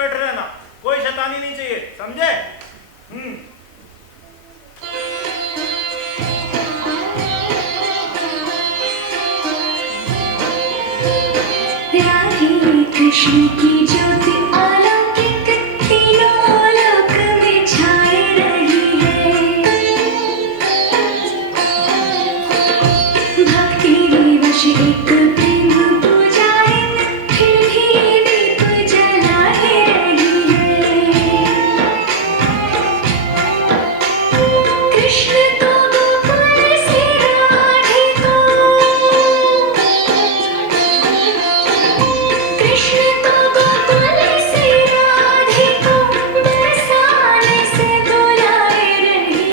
बैठे रहना, कोई शैतानी नहीं चाहिए, समझे? राधे कृष्ण की ज्योति अलौकिक तीनों लोक में छाए रही है। भक्ति विवश एक प्रेम पुजारिन फिर भी दीप जलाए रही है। कृष्ण को गोकुल से राधे को, कृष्ण को गोकुल से राधे को बरसाने से बुलाए रही।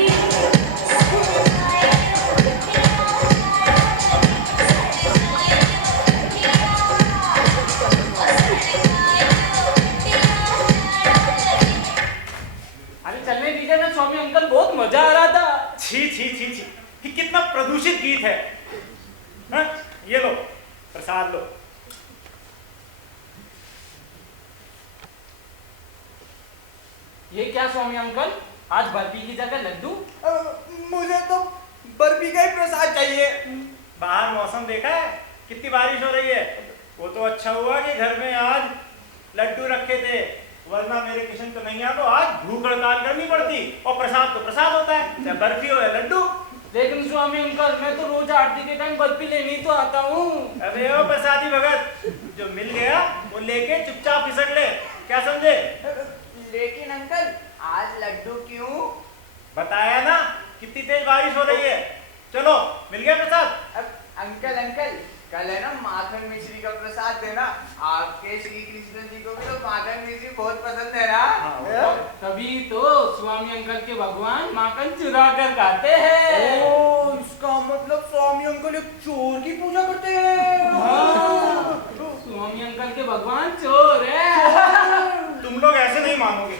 अरे चलने दीजिए ना स्वामी अंकल, बहुत मजा आ रहा था। छी छी छी छी, कि कितना प्रदूषित गीत है। हाँ? ये लो प्रसाद लो। ये क्या स्वामी अंकल, आज बर्फी की जगह लड्डू? मुझे तो बर्फी का ही प्रसाद चाहिए। बाहर मौसम देखा है, कितनी बारिश हो रही है। वो तो अच्छा हुआ कि घर में आज लड्डू रखे थे, वरना मेरे किशन को नहीं तो आज भूख हड़ताल करनी पड़ती। और प्रसाद तो प्रसाद होता है, चाहे बर्फी हो या लड्डू। लेकिन स्वामी अंकल, मैं तो रोज आरती के टाइम बर्फी लेने ही तो आता हूँ। अबे ओ प्रसादी भगत, जो मिल गया वो लेके चुपचाप फिसक ले, क्या समझे? लेकिन अंकल, आज लड्डू क्यों? बताया ना, कितनी तेज बारिश हो रही है। चलो मिल गया प्रसाद। अंकल अंकल, कल है ना माखन मिश्री का प्रसाद देना। आपके श्री कृष्ण जी को भी तो माखन मिश्री बहुत पसंद है ना। तभी तो स्वामी अंकल के भगवान माखन चुरा कर खाते हैं। ओह, इसका मतलब स्वामी अंकल एक चोर की पूजा करते हैं। हाँ, स्वामी अंकल के भगवान चोर है। तुम लोग ऐसे नहीं मानोगे,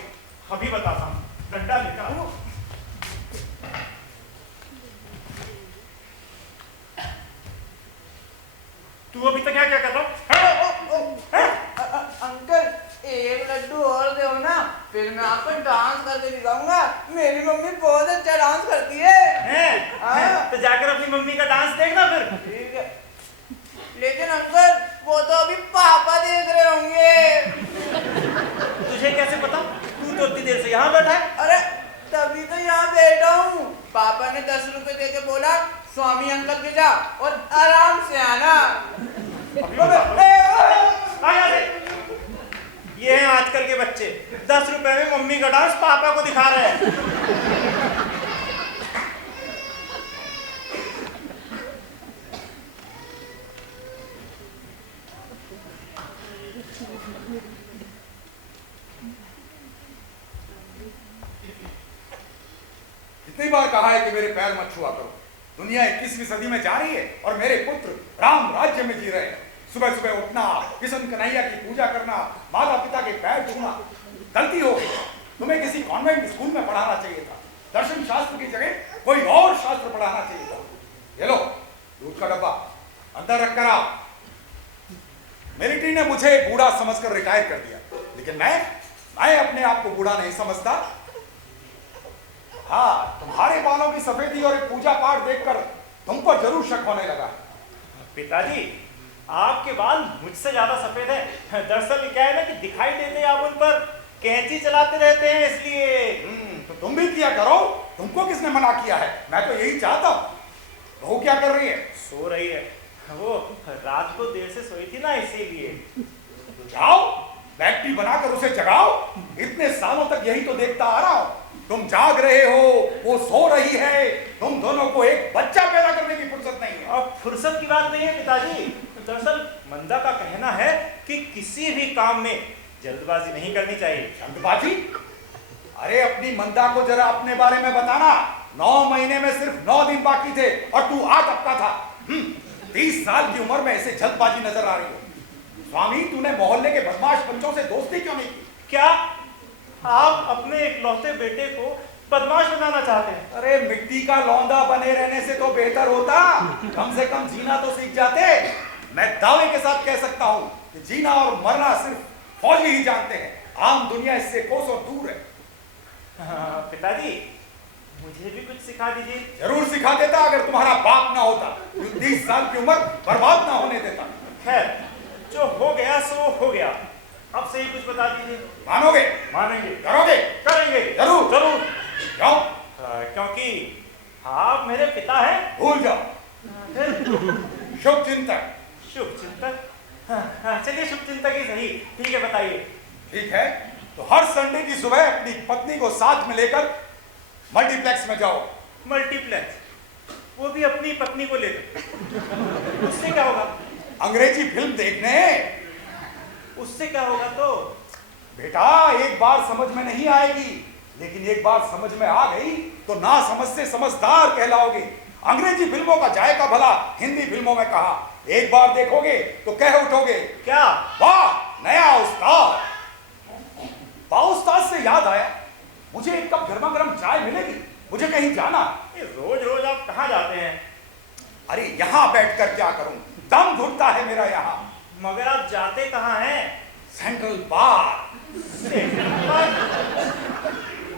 अभी बताता हूँ। डंडा लेकर आओ। तू अभी तक क्या कर रहा है? अंकल, एक लड्डू और दो ना, फिर मैं आपको डांस करके दिखाऊंगा। मेरी मम्मी बहुत अच्छा डांस करती है। हाँ। तो जाकर अपनी मम्मी का डांस देखना फिर। ठीक है, लेकिन अंकल वो तो अभी पापा देख रहे होंगे। तुझे कैसे पता? तू तो इतनी देर से यहाँ बैठा है। अरे तभी तो यहाँ बैठा हूँ। पापा ने 10 रुपए देके बोला स्वामी अंकल के जा और आराम से आना। आ यहाँ से। ये हैं आजकल के बच्चे, 10 रुपए में मम्मी का डांस पापा को दिखा रहे हैं। कितनी बार कहा है कि मेरे पैर मत छुआ करो। दुनिया 21वीं सदी में जा रही है और मेरे पुत्र राम राज्य में जी रहे हैं। सुबह सुबह उठना, किशन कन्हैया की पूजा करना, माता पिता के पैर छूना गलती हो गई। तुम्हें किसी कॉन्वेंट स्कूल में पढ़ाना चाहिए था। दर्शन शास्त्र की जगह कोई और शास्त्र पढ़ाना चाहिए था। ये लो दूध का डब्बा, अंदर रख कर आओ। मिलिट्री ने मुझे बूढ़ा समझकर रिटायर कर दिया, लेकिन मैं अपने आप को बूढ़ा नहीं समझता। हाँ, तुम्हारे बालों की सफेदी और एक पूजा पाठ देखकर तुम पर जरूर शक होने लगा। पिताजी, आपके बाल मुझसे ज्यादा सफेद है। दरअसल क्या है ना कि दिखाई देते आप उन पर कैंची चलाते रहते हैं, इसलिए। तो तुम भी किया करो। तुमको किसने मना किया है? मैं तो यही चाहता हूँ। बहू क्या कर रही है? सो रही है। वो रात को देर से सोई थी ना, इसीलिए। तो जाओ, बैटरी बनाकर उसे जगाओ। इतने सालों तक यही तो देखता आ रहा हूँ। तुम जाग रहे हो, वो सो रही है। तुम दोनों को एक बच्चा पैदा करने की फुर्सत नहीं है। अब फुर्सत की बात नहीं है पिताजी। दरअसल मंदा का कहना है कि किसी भी काम में जल्दबाजी नहीं करनी चाहिए। जल्दबाजी? अरे अपनी मंदा को जरा अपने बारे में बताना। 9 महीने में सिर्फ 9 दिन बाकी थे और तू आज अपना था। 30 साल की उम्र में ऐसे जल्दबाजी नजर आ रही हो। स्वामी, तूने मोहल्ले के बदमाश बच्चों से दोस्ती क्यों नहीं की? क्या आप अपने इकलौते बेटे को बदमाश बनाना चाहते हैं? अरे मिट्टी का लौंदा बने रहने से तो बेहतर होता, कम से कम जीना तो सीख जाते। मैं दावे के साथ कह सकता हूँ कि जीना और मरना सिर्फ फौजी ही जानते हैं। आम दुनिया इससे कोसों दूर है। पिताजी, मुझे भी कुछ सिखा दीजिए। जरूर सिखा देता अगर तुम्हारा बाप ना होता, जो 30 साल की उम्र बर्बाद ना होने देता। खैर, जो हो गया सो हो गया। अब से ही कुछ बता दीजिए। मानोगे? मानेंगे। करोगे? करेंगे। जरूर। जरूर। क्यों? क्योंकि आप मेरे पिता हैं। भूल जाओ। फिर शुभ चिंतक। शुभ चिंतक। चलिए, शुभ चिंतक ही सही। ठीक है, बताइए। ठीक है, तो हर संडे की सुबह अपनी पत्नी को साथ में लेकर मल्टीप्लेक्स में जाओ। मल्टीप्लेक्स? वो भी अपनी पत्नी को लेकर? उससे क्या होगा? अंग्रेजी फिल्म देखने। उससे क्या होगा तो? बेटा, एक बार समझ में नहीं आएगी, लेकिन एक बार समझ में आ गई तो ना समझ से समझदार कहलाओगे। अंग्रेजी फिल्मों का जायका भला हिंदी फिल्मों में कहा, एक बार देखोगे तो कह उठोगे, क्या? वाह, नया उस्ताद। वाह, उस्ताद से याद आया, मुझे एक कप गर्मा गर्म चाय मिलेगी? मुझे कहीं जाना। रोज रोज आप कहाँ जाते हैं? अरे यहाँ बैठकर क्या करूं, दम घुटता है मेरा यहाँ। मगर आप जाते कहाँ हैं? Central park.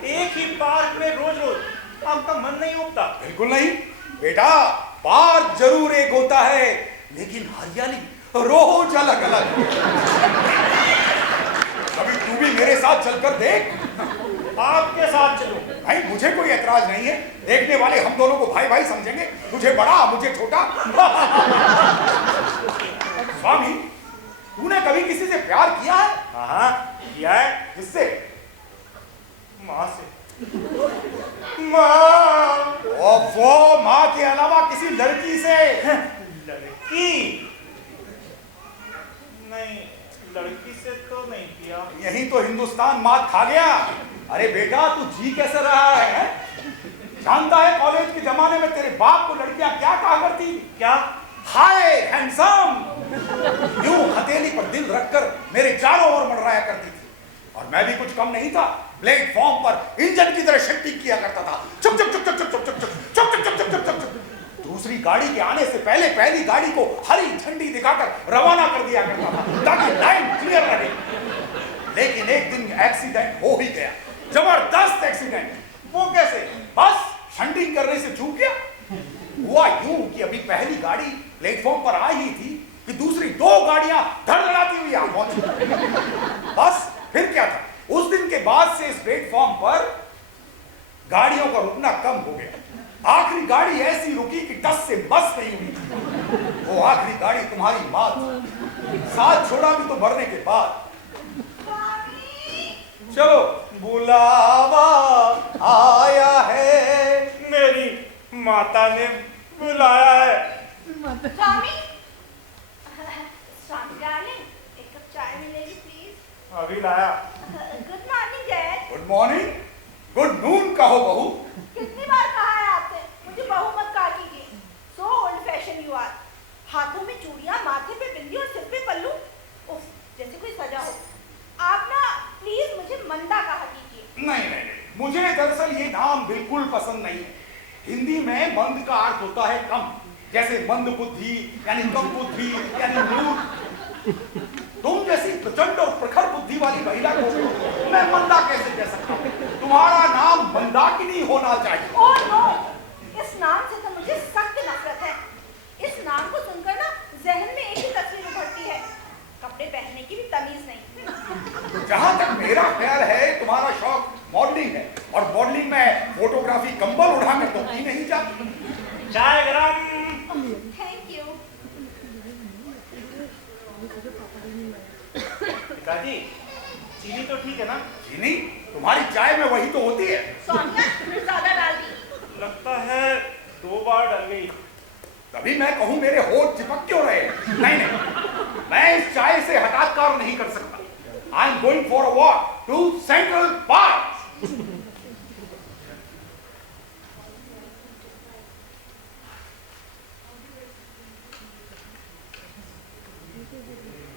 एक ही पार्क में रोज रोज आपका मन नहीं उगता? बिल्कुल नहीं बेटा, पार्क जरूर एक होता है, लेकिन हरियाली रोज अलग अलग। कभी तू भी मेरे साथ चलकर देख। आपके साथ चलूं? भाई, मुझे कोई एतराज नहीं है, देखने वाले हम दोनों को भाई भाई समझेंगे, तुझे बड़ा मुझे छोटा। स्वामी, तूने कभी किसी से प्यार किया है? हाँ, किया है। किससे? माँ से। माँ। वो माँ के अलावा किसी लड़की से? लड़की? नहीं, लड़की से तो नहीं किया। यही तो हिंदुस्तान मात खा गया। अरे बेटा, तू जी कैसे रहा है? जानता है कॉलेज के जमाने में तेरे बाप को लड़कियां क्या कहा करती? क्या? हाय हैंडसम। यूं हथेली पर दिल रखकर मेरे चारों ओर मंडराया करती थी, और मैं भी कुछ कम नहीं था। प्लेटफॉर्म पर इंजन की तरह शक्ति किया करता था, चुप चुप चुप चुप चुप चुप चुप चुप चुप चुप चुप चुप चुप। दूसरी गाड़ी के आने से पहले पहली गाड़ी को हरी झंडी दिखाकर रवाना कर दिया करता था, ताकि लाइन क्लियर रहे। लेकिन एक दिन एक्सीडेंट हो ही गया, जबरदस्त एक्सीडेंट। वो कैसे? बस शंटिंग करने से चूक गया। हुआ यूं कि अभी पहली गाड़ी प्लेटफॉर्म पर आई ही थी कि दूसरी दो गाड़ियां धड़धड़ाती हुई आ पहुंची। बस फिर क्या था, उस दिन के बाद से इस प्लेटफॉर्म पर गाड़ियों का रुकना कम हो गया। आखिरी गाड़ी ऐसी रुकी कि टस से मस नहीं हुई। वो आखिरी गाड़ी तुम्हारी माँ थी, साथ छोड़ा भी तो मरने के बाद। चलो, बुलावा आया है। मेरी माता ने बुलाया है। स्वामी, स्वामी डार्लिंग, एक कप चाय मिलेगी प्लीज? अभी लाया। Good morning dad. Good morning, good noon कहो बहू। कितनी बार कहा है आपने मुझे बहू मत कहा कीजिए। So old fashion you are. हाथों में चूड़ियां, माथे पे बिंदी और सिर पे पल्लू, उफ, जैसे कोई सजा हो। आप ना प्लीज मुझे मंदा कहा कीजिए। नहीं नहीं नहीं, मुझे दरअसल ये नाम बिल्कुल पसंद नहीं है। हिंदी में मंद का अर्थ होता है कम, जैसे मंद बुद्धि यानी कम बुद्धि यानी मूर्ख। तुम जैसी प्रचंड और प्रखर बुद्धि वाली महिला को मैं मंदा कैसे कह सकता हूँ? तुम्हारा नाम मंदाकिनी होना चाहिए। ओह नो, इस नाम से तो मुझे सख्त नफरत है। इस नाम को सुनकर ना जहन में एक ही तस्वीर उभरती है, कपड़े पहनने की भी तमीज नहीं। जहां तक मेरा ख्याल है, तुम्हारा शौक मॉडलिंग है, और मॉडलिंग में फोटोग्राफी कंबल उड़ाकर तो की नहीं जाती। चाय गरम। Thank you. पिताजी, चीनी तो ठीक है ना? चीनी तुम्हारी चाय में वही तो होती है। सोनिया, ज्यादा डाल दी। लगता है 2 बार डल गई। तभी मैं कहूं मेरे होठ चिपक क्यों रहे? नहीं नहीं, मैं इस चाय से हटाकार नहीं कर सकता। I am going for a walk to Central Park.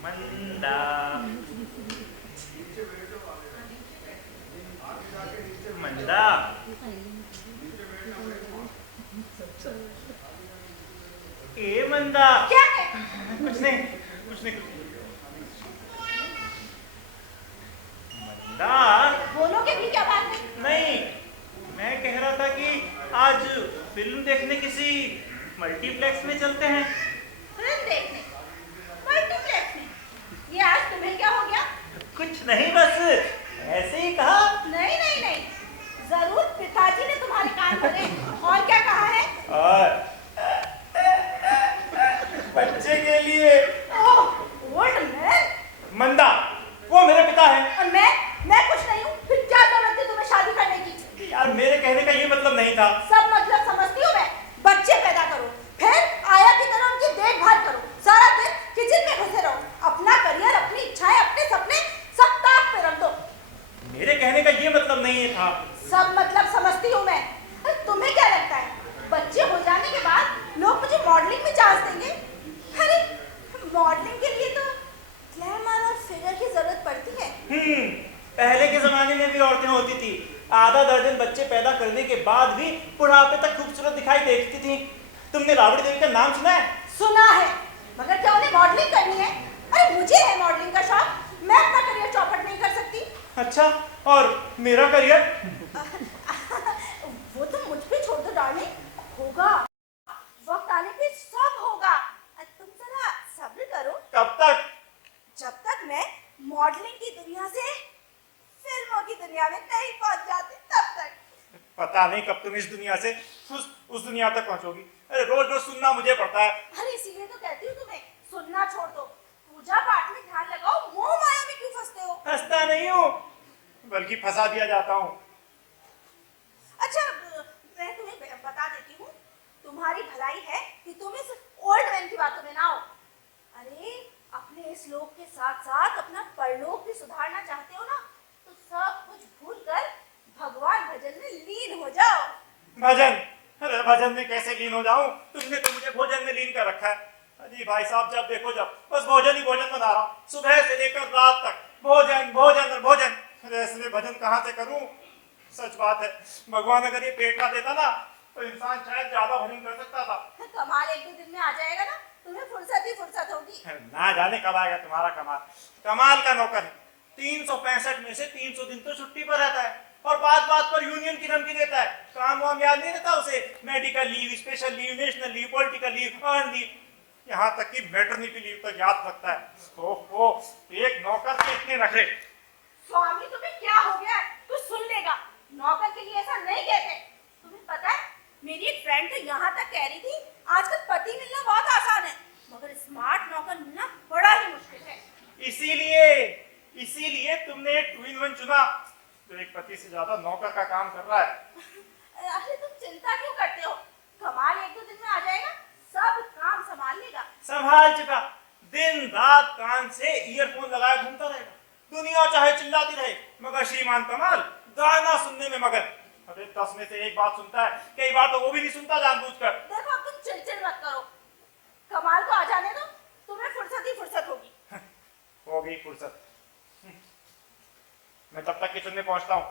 मंदा मंदा। ए मंदा। क्या है? कुछ नहीं, कुछ नहीं। फिल्म देखने किसी मल्टीप्लेक्स में चलते हैं। फिल्म देखने मल्टीप्लेक्स में? ये आज तुम्हें क्या हो गया? कुछ नहीं, बस ऐसे ही कहा। नहीं नहीं नहीं, जरूर पिताजी ने तुम्हारे कान भरे। और क्या कहा है? और बच्चे के लिए ओल्ड मैन। मंदा, वो मेरे पिता है। और मैं कुछ नहीं हूँ। फिर क्या जरूरत थी तुम्हें शादी करने की? यार मेरे कहने का ये मतलब नहीं था। सब मतलब समझती हूँ मैं। बच्चे पैदा करो, फिर आया की तरह उनकी देखभाल करो, सारा दिन किचन में घुसे रहो, अपना करियर, अपनी इच्छाएं, अपने सपने सब ताक पे रख दो। मेरे कहने का ये मतलब नहीं था। सब मतलब समझती हूँ मैं। तुम्हें क्या लगता है बच्चे हो जाने के बाद लोग मुझे मॉडलिंग में चांस देंगे? अरे मॉडलिंग के लिए तो ग्लैमर और फिगर की जरूरत पड़ती है। पहले के जमाने में भी औरतें होती थी, आधा दर्जन बच्चे पैदा करने के बाद भी बुढ़ापे तक खूबसूरत दिखाई देती थी। तुमने राबड़ी देवी का नाम सुना है? सुना है, मगर क्या उन्हें मॉडलिंग करनी है? अरे मुझे है मॉडलिंग का शौक, मैं अपना करियर चौपट नहीं कर सकती। अच्छा, और मेरा करियर? वो तो मुझ पे छोड़ दो डार्लिंग, होगा, वक्त आने पे सब होगा। तुम जरा सब्र करो। कब तक? जब तक मैं मॉडलिंग की दुनिया से फिल्मों की दुनिया में नहीं पहुंच जाती तब तक। पता नहीं कब तुम इस दुनिया से उस दुनिया तक पहुंचोगी। अरे रोज रोज सुनना मुझे पड़ता है। अरे इसीलिए तो कहती हूँ तुम्हें, सुनना छोड़ दो, पूजा पाठ में ध्यान लगाओ, मोह माया में क्यों फंसते हो? फंसता नहीं हूँ, बल्कि फंसा दिया जाता हूँ। अच्छा मैं तुम्हें बता देती हूँ, तुम्हारी भलाई है कि तुम इस ओल्ड मैन की बातों में ना आओ। अरे अपने इस लोक के साथ साथ अपना परलोक भी सुधारना चाहते हो ना, तो सब कुछ भूलकर भगवान भजन में लीन हो जाओ। भजन? अरे भजन में कैसे लीन हो जाऊं? तुमने तो मुझे भोजन में लीन कर रखा है। अजी भाई साहब, जब देखो जब बस भोजन ही भोजन बना रहा हूँ, सुबह से लेकर रात तक भोजन भोजन और भोजन। अरे ऐसे में भजन कहाँ से करूं? सच बात है, भगवान अगर ये पेट ना देता ना तो इंसान शायद ज्यादा भजन कर सकता था। कमाल एक दो दिन में आ जाएगा ना, तुम्हें फुर्सत ही फुर्सत होगी। ना जाने कब आएगा तुम्हारा कमाल। कमाल का नौकर है, 365 में से 300 दिन तो छुट्टी पर रहता है और बात बात पर यूनियन की धमकी देता है। काम वाम याद नहीं रहता उसे, medical leave, special leave, national leave, political leave, earn leave, यहाँ तक कि मैटरनिटी लीव तक याद रखता है। ओहो, एक नौकर के इतने नखरे। स्वामी तुम्हें क्या हो गया? तू सुन लेगा, नौकर के लिए ऐसा नहीं कहते। तुम्हें पता है मेरी एक फ्रेंड तो यहाँ तक कह रही थी आजकल पति मिलना बहुत आसान है, मगर स्मार्ट नौकर मिलना बड़ा ही मुश्किल है। इसीलिए तुमने एक टू इन वन चुना जो एक पति से ज्यादा नौकर का काम कर रहा है। अरे तुम चिंता क्यों करते हो? कमाल एक दो दिन में आ जाएगा, सब काम संभाल लेगा। संभाल चुका, दिन रात कान से ईयरफोन लगाए घूमता रहेगा, दुनिया चाहे चिल्लाती रहे, मगर श्रीमान कमाल गाना सुनने में मगन। अरे 10 में से एक बात सुनता है, कई बार तो वो भी नहीं सुनता जानबूझकर। देखो अब तुम चिड़चिड़ मत करो, कमाल को आ जाने दो, तुम्हें फुर्सत ही फुर्सत होगी। होगी फुर्सत। मैं तब तक किचन में पहुंचता हूँ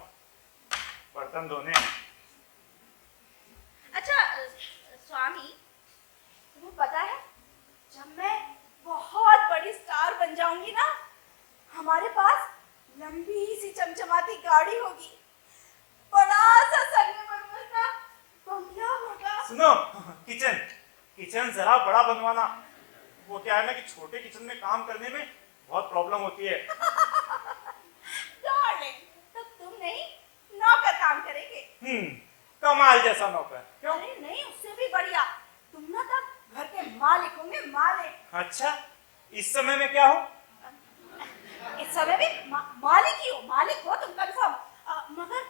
बर्तन धोने। अच्छा स्वामी, तुम्हें पता है जब मैं बहुत बड़ी स्टार बन जाऊंगी ना, हमारे पास लंबी सी चमचमाती गाड़ी होगी, बड़ा सा संगमरमर का बंगला होगा। सुनो, किचन जरा बड़ा बनवाना। वो क्या है ना कि छोटे किचन में काम करने में बहुत प्रॉब्लम होती है। डार्लिंग, तब तुम नहीं नौकर काम करेंगे। कमाल जैसा नौकर। क्यों? अरे नहीं, उससे भी बढ़िया, तुम ना तब घर के मालिक होंगे, मालिक। अच्छा, इस समय में क्या हो? इस समय भी मालिक ही हो, मालिक हो तुम कंफर्म। मगर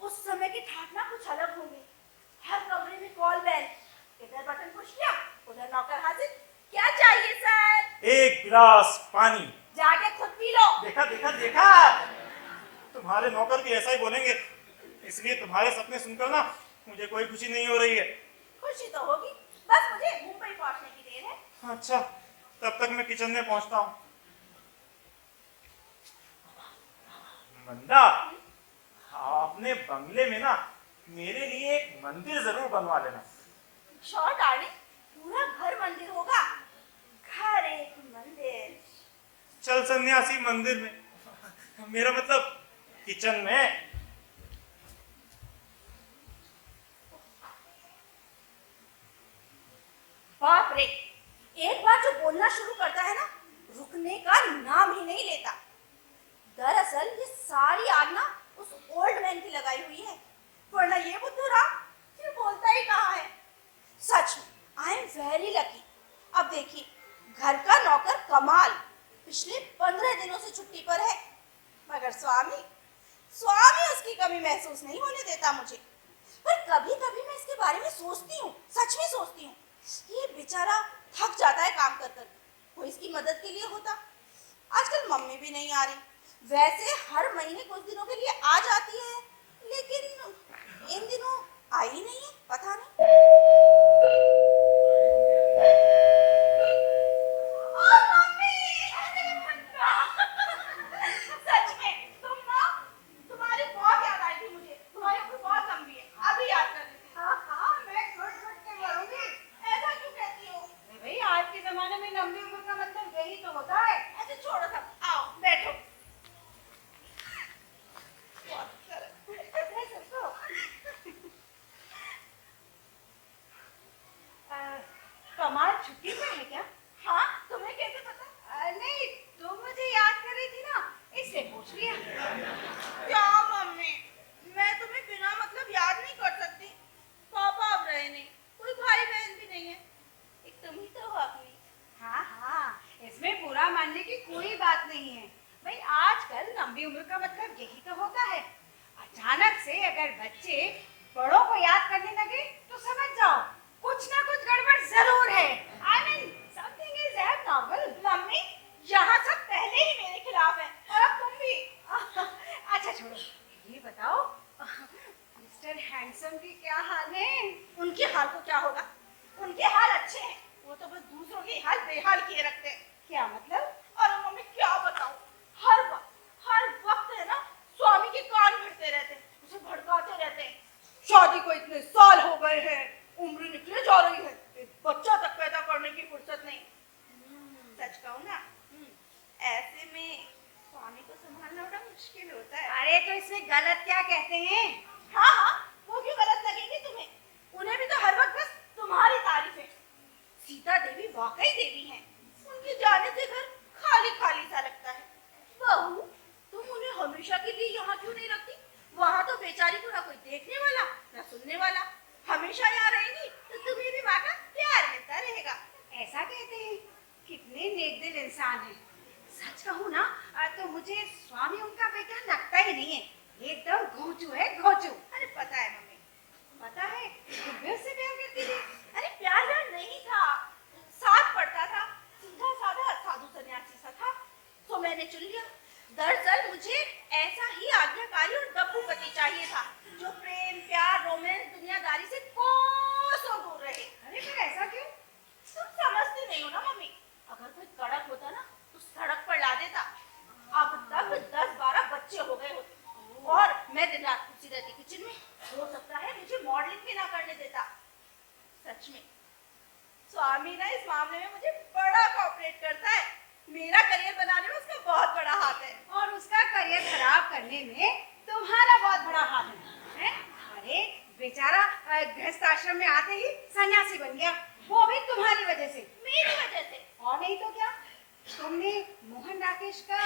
उस समय की ठाटना कुछ अलग होगी। हर कमरे में कॉल बेल, इधर बटन पुश किया, उधर नौकर हाजिर। क्या चाहिए सर? एक गिलास पानी। जाके खुद पी लो। देखा, तुम्हारे नौकर भी ऐसा ही बोलेंगे, इसलिए तुम्हारे सपने सुनकर ना मुझे कोई खुशी नहीं हो रही है। खुशी तो होगी, बस मुझे मुंबई पहुंचने की देर है। अच्छा, तब तक मैं किचन में पहुंचता हूँ। मंदा, अपने बंगले में ना मेरे लिए एक मंदिर जरूर बनवा लेना। श्योर डार्लिंग, पूरा घर मंदिर होगा। घर एक मंदिर। चल सन्यासी मंदिर में, मेरा मतलब किचन में। बाप रे, एक बार जो बोलना शुरू करता है ना, रुकने का नाम ही नहीं लेता। दरअसल ये सारी आग ना उस ओल्ड मैन की लगाई हुई है, वरना ये बुद्धू राम फिर बोलता ही कहाँ है। सच में आई एम वेरी लकी। अब देखिए, घर का नौकर कमाल पिछले 15 दिनों से छुट्टी पर है, मगर स्वामी उसकी कमी महसूस नहीं होने देता मुझे। पर कभी कभी मैं इसके बारे में सोचती हूँ, सच में सोचती हूँ, ये बेचारा थक जाता है काम कर कर, कोई इसकी मदद के लिए होता। आजकल मम्मी भी नहीं आ रही, वैसे हर महीने कुछ दिनों के लिए आ जाती है, लेकिन इन दिनों आई ही नहीं है, पता नहीं। ओ मम्मी! सच में तुम्हारी बहुत याद आई थी मुझे, तुम्हारी उम्र बहुत लंबी है, अभी याद कर रही थी। हाँ, मैं घुट-घुट के मरूंगी, ऐसा क्यों कहती हो? भाई आज के जमाने में लंबी उम्र का मतलब यही तो होता है। अच्छा छोड़ो सब, आओ बैठो। कमाल छुट्टी पर है क्या? हाँ, तुम्हें कैसे पता? नहीं, तुम मुझे याद कर रही थी ना, इसलिए पूछ लिया। क्या मम्मी, मैं तुम्हें बिना मतलब याद नहीं कर सकती। पापा अब रहे नहीं, कोई भाई बहन भी नहीं है, एक तुम ही तो हो अपनी। हाँ, इसमें बुरा मानने की कोई बात नहीं है। भाई आजकल लंबी उम्र का मतलब यही तो होता है। अचानक से अगर बच्चे बड़ों को याद करने लगे तो समझ जाओ कुछ ना कुछ गड़बड़ जरूर है। I mean, something is abnormal. Mummy, यहाँ सब पहले ही मेरे खिलाफ है, और अब तुम भी। अच्छा छोड़ो, ये बताओ मिस्टर हैंडसम की क्या हाल है? उनके हाल को क्या होगा? उनके हाल अच्छे हैं, वो तो बस दूसरों के हाल बेहाल किए रखते हैं। क्या मतलब? अरे मम्मी क्या बताऊं, हर वक्त है ना स्वामी के कान भिड़ते रहते हैं, उसे भड़काते रहते हैं। शादी को इतने साल हो गए हैं, उम्र निकले जा रही है, एक बच्चा तक पैदा करने की फुर्सत नहीं। सच कहूं ना, ऐसे में स्वामी को संभालना बड़ा मुश्किल होता है। अरे तो इसमें गलत क्या कहते हैं? हाँ, वो क्यों गलत लगेगी तुम्हें? उन्हें भी तो हर वक्त बस तुम्हारी तारीफ है। सीता देवी वाकई देवी हैं, उनके जाने से घर खाली खाली सा लगता है। बहू, तुम उन्हें हमेशा के लिए यहाँ क्यों नहीं रखती? वहाँ तो बेचारी को ना कोई देखने वाला ना सुनने वाला, हमेशा यहाँ रहेंगी तो तुम्हें भी माँ का प्यार मिलता रहेगा। ऐसा कहते हैं, कितने नेक दिल इंसान हैं। सच कहूँ ना तो मुझे स्वामी उनका बेटा लगता ही नहीं है, एकदम घोंचू है, घोंचू। अरे पता है मम्मी, पता है, तुम भी उससे प्यार करती थी। अरे प्यार व्यार नहीं था, साथ पढ़ता था, सीधा साधा साधु सन्यासी सा था, तो मैंने चुन लिया। दरअसल मुझे ऐसा ही आज्ञाकारी और दब्बू पति चाहिए था, जो प्रेम प्यार रोमांस दुनियादारी से कोसों दूर रहे। अरे फिर ऐसा क्यों? तुम समझती नहीं हो ना मम्मी, अगर कोई कड़क होता ना तो सड़क पर ला देता। अब तक 10-12 बच्चे हो गए होते, और मैं दिन रात घुसी रहती किचन में। हो सकता है मुझे मॉडलिंग भी ना करने देता। सच में स्वामी ना इस मामले में मुझे बड़ा कोऑपरेट करता है, मेरा करियर बनाने में उसका बहुत बड़ा हाथ है। और उसका करियर खराब करने में तुम्हारा बहुत बड़ा हाथ है? अरे बेचारा गृहस्थ आश्रम में आते ही सन्यासी बन गया, वो भी तुम्हारी वजह से। मेरी वजह से? और नहीं तो क्या। तुमने मोहन राकेश का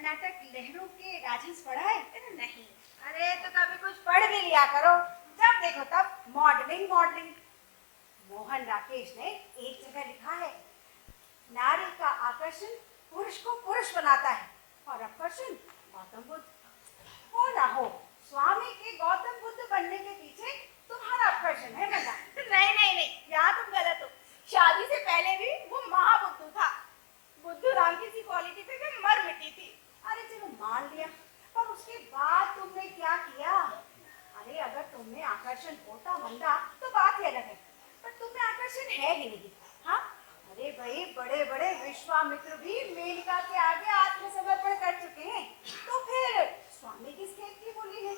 नाटक लहरों के राजहंस पढ़ा है? नहीं। अरे तो कभी कुछ पढ़ भी लिया करो, जब देखो तब मॉडलिंग। मोहन राकेश ने एक जगह लिखा है, नारी का आकर्षण पुरुष को पुरुष बनाता है और आकर्षण गौतम बुद्ध। हो ना हो, स्वामी के गौतम बुद्ध बनने के पीछे तुम्हारा आकर्षण है बेटा। नहीं, यहाँ तुम गलत हो। शादी से पहले भी वो महाबुद्धू था। बुद्धू राम की सी क्वालिटी पे मैं मर मिटी थी। अरे चलो मान लिया, पर उसके बाद तुमने क्या किया? अरे अगर तुमने आकर्षण होता मंदा तो बात ही अलग है, पर तुम्हें आकर्षण है ही नहीं। हाँ, अरे भाई बड़े बड़े विश्वामित्र भी मेनका के आगे आत्मसमर्पण कर चुके हैं, तो फिर स्वामी किस खेत की बोली है?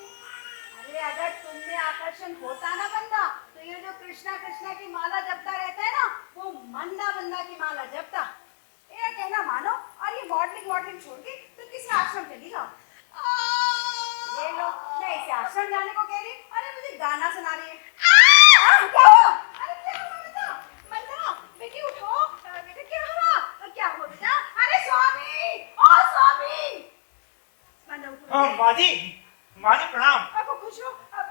अरे अगर तुमने आकर्षण होता ना बंदा, तो ये जो कृष्णा कृष्णा की माला जपता रहता है ना, वो मंदा बंदा की माला जपता। ये कहना मानो और ये मॉडलिंग छोड़ के तुम किसी आश्रम चली जाओ। ये लो, मैं इसे आश्रम जाने को कह रही, अरे मुझे गाना सुना रही है। क्या हुआ? अरे क्या हुआ बताओ? जी, माँ जी प्रणाम। अब खुश हो, अब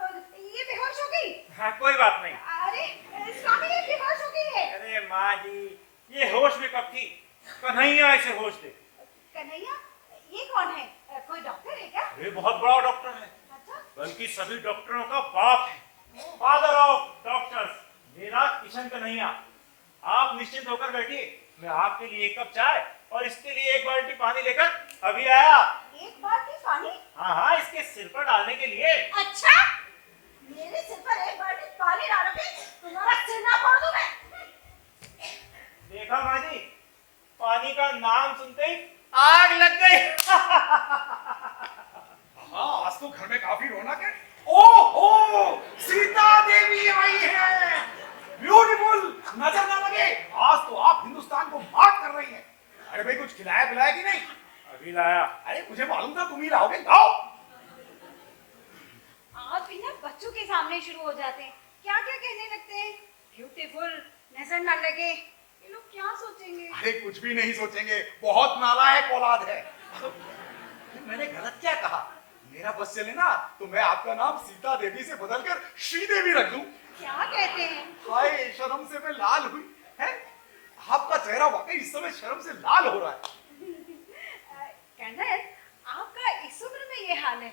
ये बेहोश हो गई। हाँ कोई बात नहीं। अरे स्वामी ये बेहोश हो गई है। अरे माँ जी, ये होश में कब थी? कन्हैया ऐसे होश दे। कन्हैया, ये कौन है? कोई डॉक्टर है क्या? ये बहुत बड़ा डॉक्टर है, अच्छा, बल्कि सभी डॉक्टरों का बाप है, फादर ऑफ डॉक्टर्स, मेरा किशन कन्हैया। आप निश्चिंत होकर बैठिए, मैं आपके लिए एक कप चाय और इसके लिए एक बाल्टी पानी लेकर अभी आया। एक बाल्टी पानी? हाँ हाँ, इसके सिर पर डालने के लिए। अच्छा, मेरे सिर पर एक बाल्टी पानी डालोगे, तुम्हारा सिर ना फोड़ दूं मैं। देखा माँ जी, पानी का नाम सुनते ही आग लग गई। हाँ, आज तो घर में काफी रौनक है। ओहो, सीता देवी आई है। ब्यूटीफुल, नजर ना लगे, आज तो आप हिंदुस्तान को बात कर रही हैं। अरे भाई कुछ खिलाया पिलाया कि नहीं? अभी लाया। अरे मुझे मालूम था तुम ही लाओगे, लाओ। आप भी ना बच्चों के सामने शुरू हो जाते हैं, क्या क्या कहने लगते हैं, ब्यूटीफुल, नजर ना लगे, ये लोग क्या सोचेंगे? अरे कुछ भी नहीं सोचेंगे, बहुत नालायक औलाद है। मैंने गलत क्या कहा? मेरा बस चले ना तो मैं आपका नाम सीता देवी से बदलकर श्रीदेवी रख दूं। क्या कहते हैं? हाय, शर्म से मैं लाल हुई है। आपका चेहरा वाकई इस समय शर्म से लाल हो रहा है। कर्नल, आपका इस उम्र में ये हाल है,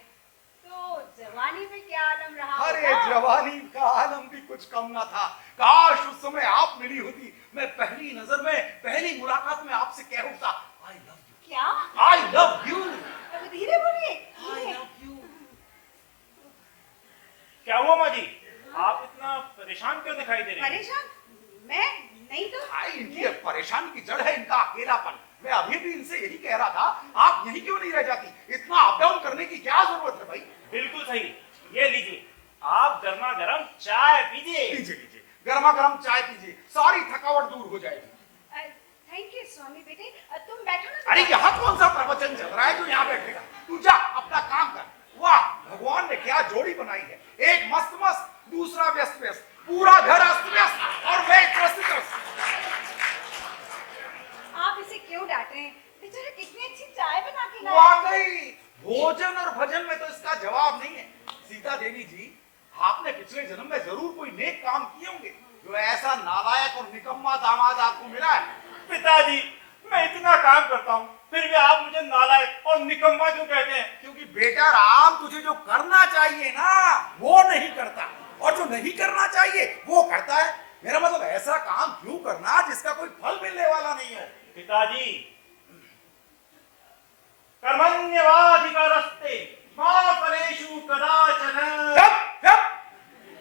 तो जवानी में क्या आलम रहा अरे होगा? जवानी का आलम भी कुछ कम ना था। काश उस समय आप मिली होती, मैं पहली नजर में, पहली मुलाकात में आपसे कह उठता, आई लव यू। क्या? I love you. अब धीरे बोलिए। आई धीरे। Love you. क्या हुआ माँ जी, आप इतना परेशान क्यों दिखाई दे रही हैं? परेशान? मैं नहीं तो। हाय, इनकी परेशानी की जड़ है इनका अकेलापन। मैं अभी भी इनसे यही कह रहा था, आप यहीं क्यों नहीं रह जाती? इतना अप डाउन करने की क्या जरूरत है भाई? बिल्कुल सही, ये लीजिए, आप गर्मा गर्म चाय पीजिए। लीजिए लीजिए, गर्मा गर्म चाय पीजिए, सारी थकावट दूर हो जाएगी। थैंक यू स्वामी बेटे, तुम बैठो ना। अरे यहाँ कौन सा प्रवचन चल रहा है जो यहाँ बैठेगा? तू जा अपना काम कर। वाह, भगवान ने क्या जोड़ी बनाई है, एक मस्त मस्त, दूसरा व्यस्त व्यस्त, पूरा घर अस्त व्यस्त और मैं त्रस्त त्रस्त। आप इसे क्यों डांट रहे हैं? बेचारा कितनी अच्छी चाय बना के लाया। वाकई भोजन और भजन में तो इसका जवाब नहीं है। सीता देवी जी, आपने पिछले जन्म में जरूर कोई नेक काम किए होंगे जो ऐसा नालायक और निकम्मा दामाद आपको मिला है। पिताजी, मैं इतना काम करता हूँ, फिर भी आप मुझे नालायक और निकम्मा क्यों कहते हैं? क्योंकि बेटा राम, तुझे जो करना चाहिए ना वो नहीं करता, और जो नहीं करना चाहिए वो करता है। मेरा मतलब ऐसा काम क्यों करना जिसका कोई फल मिलने वाला नहीं हो। पिताजी, कर्मण्यवाधिकारस्ते मा फलेषु कदाचन।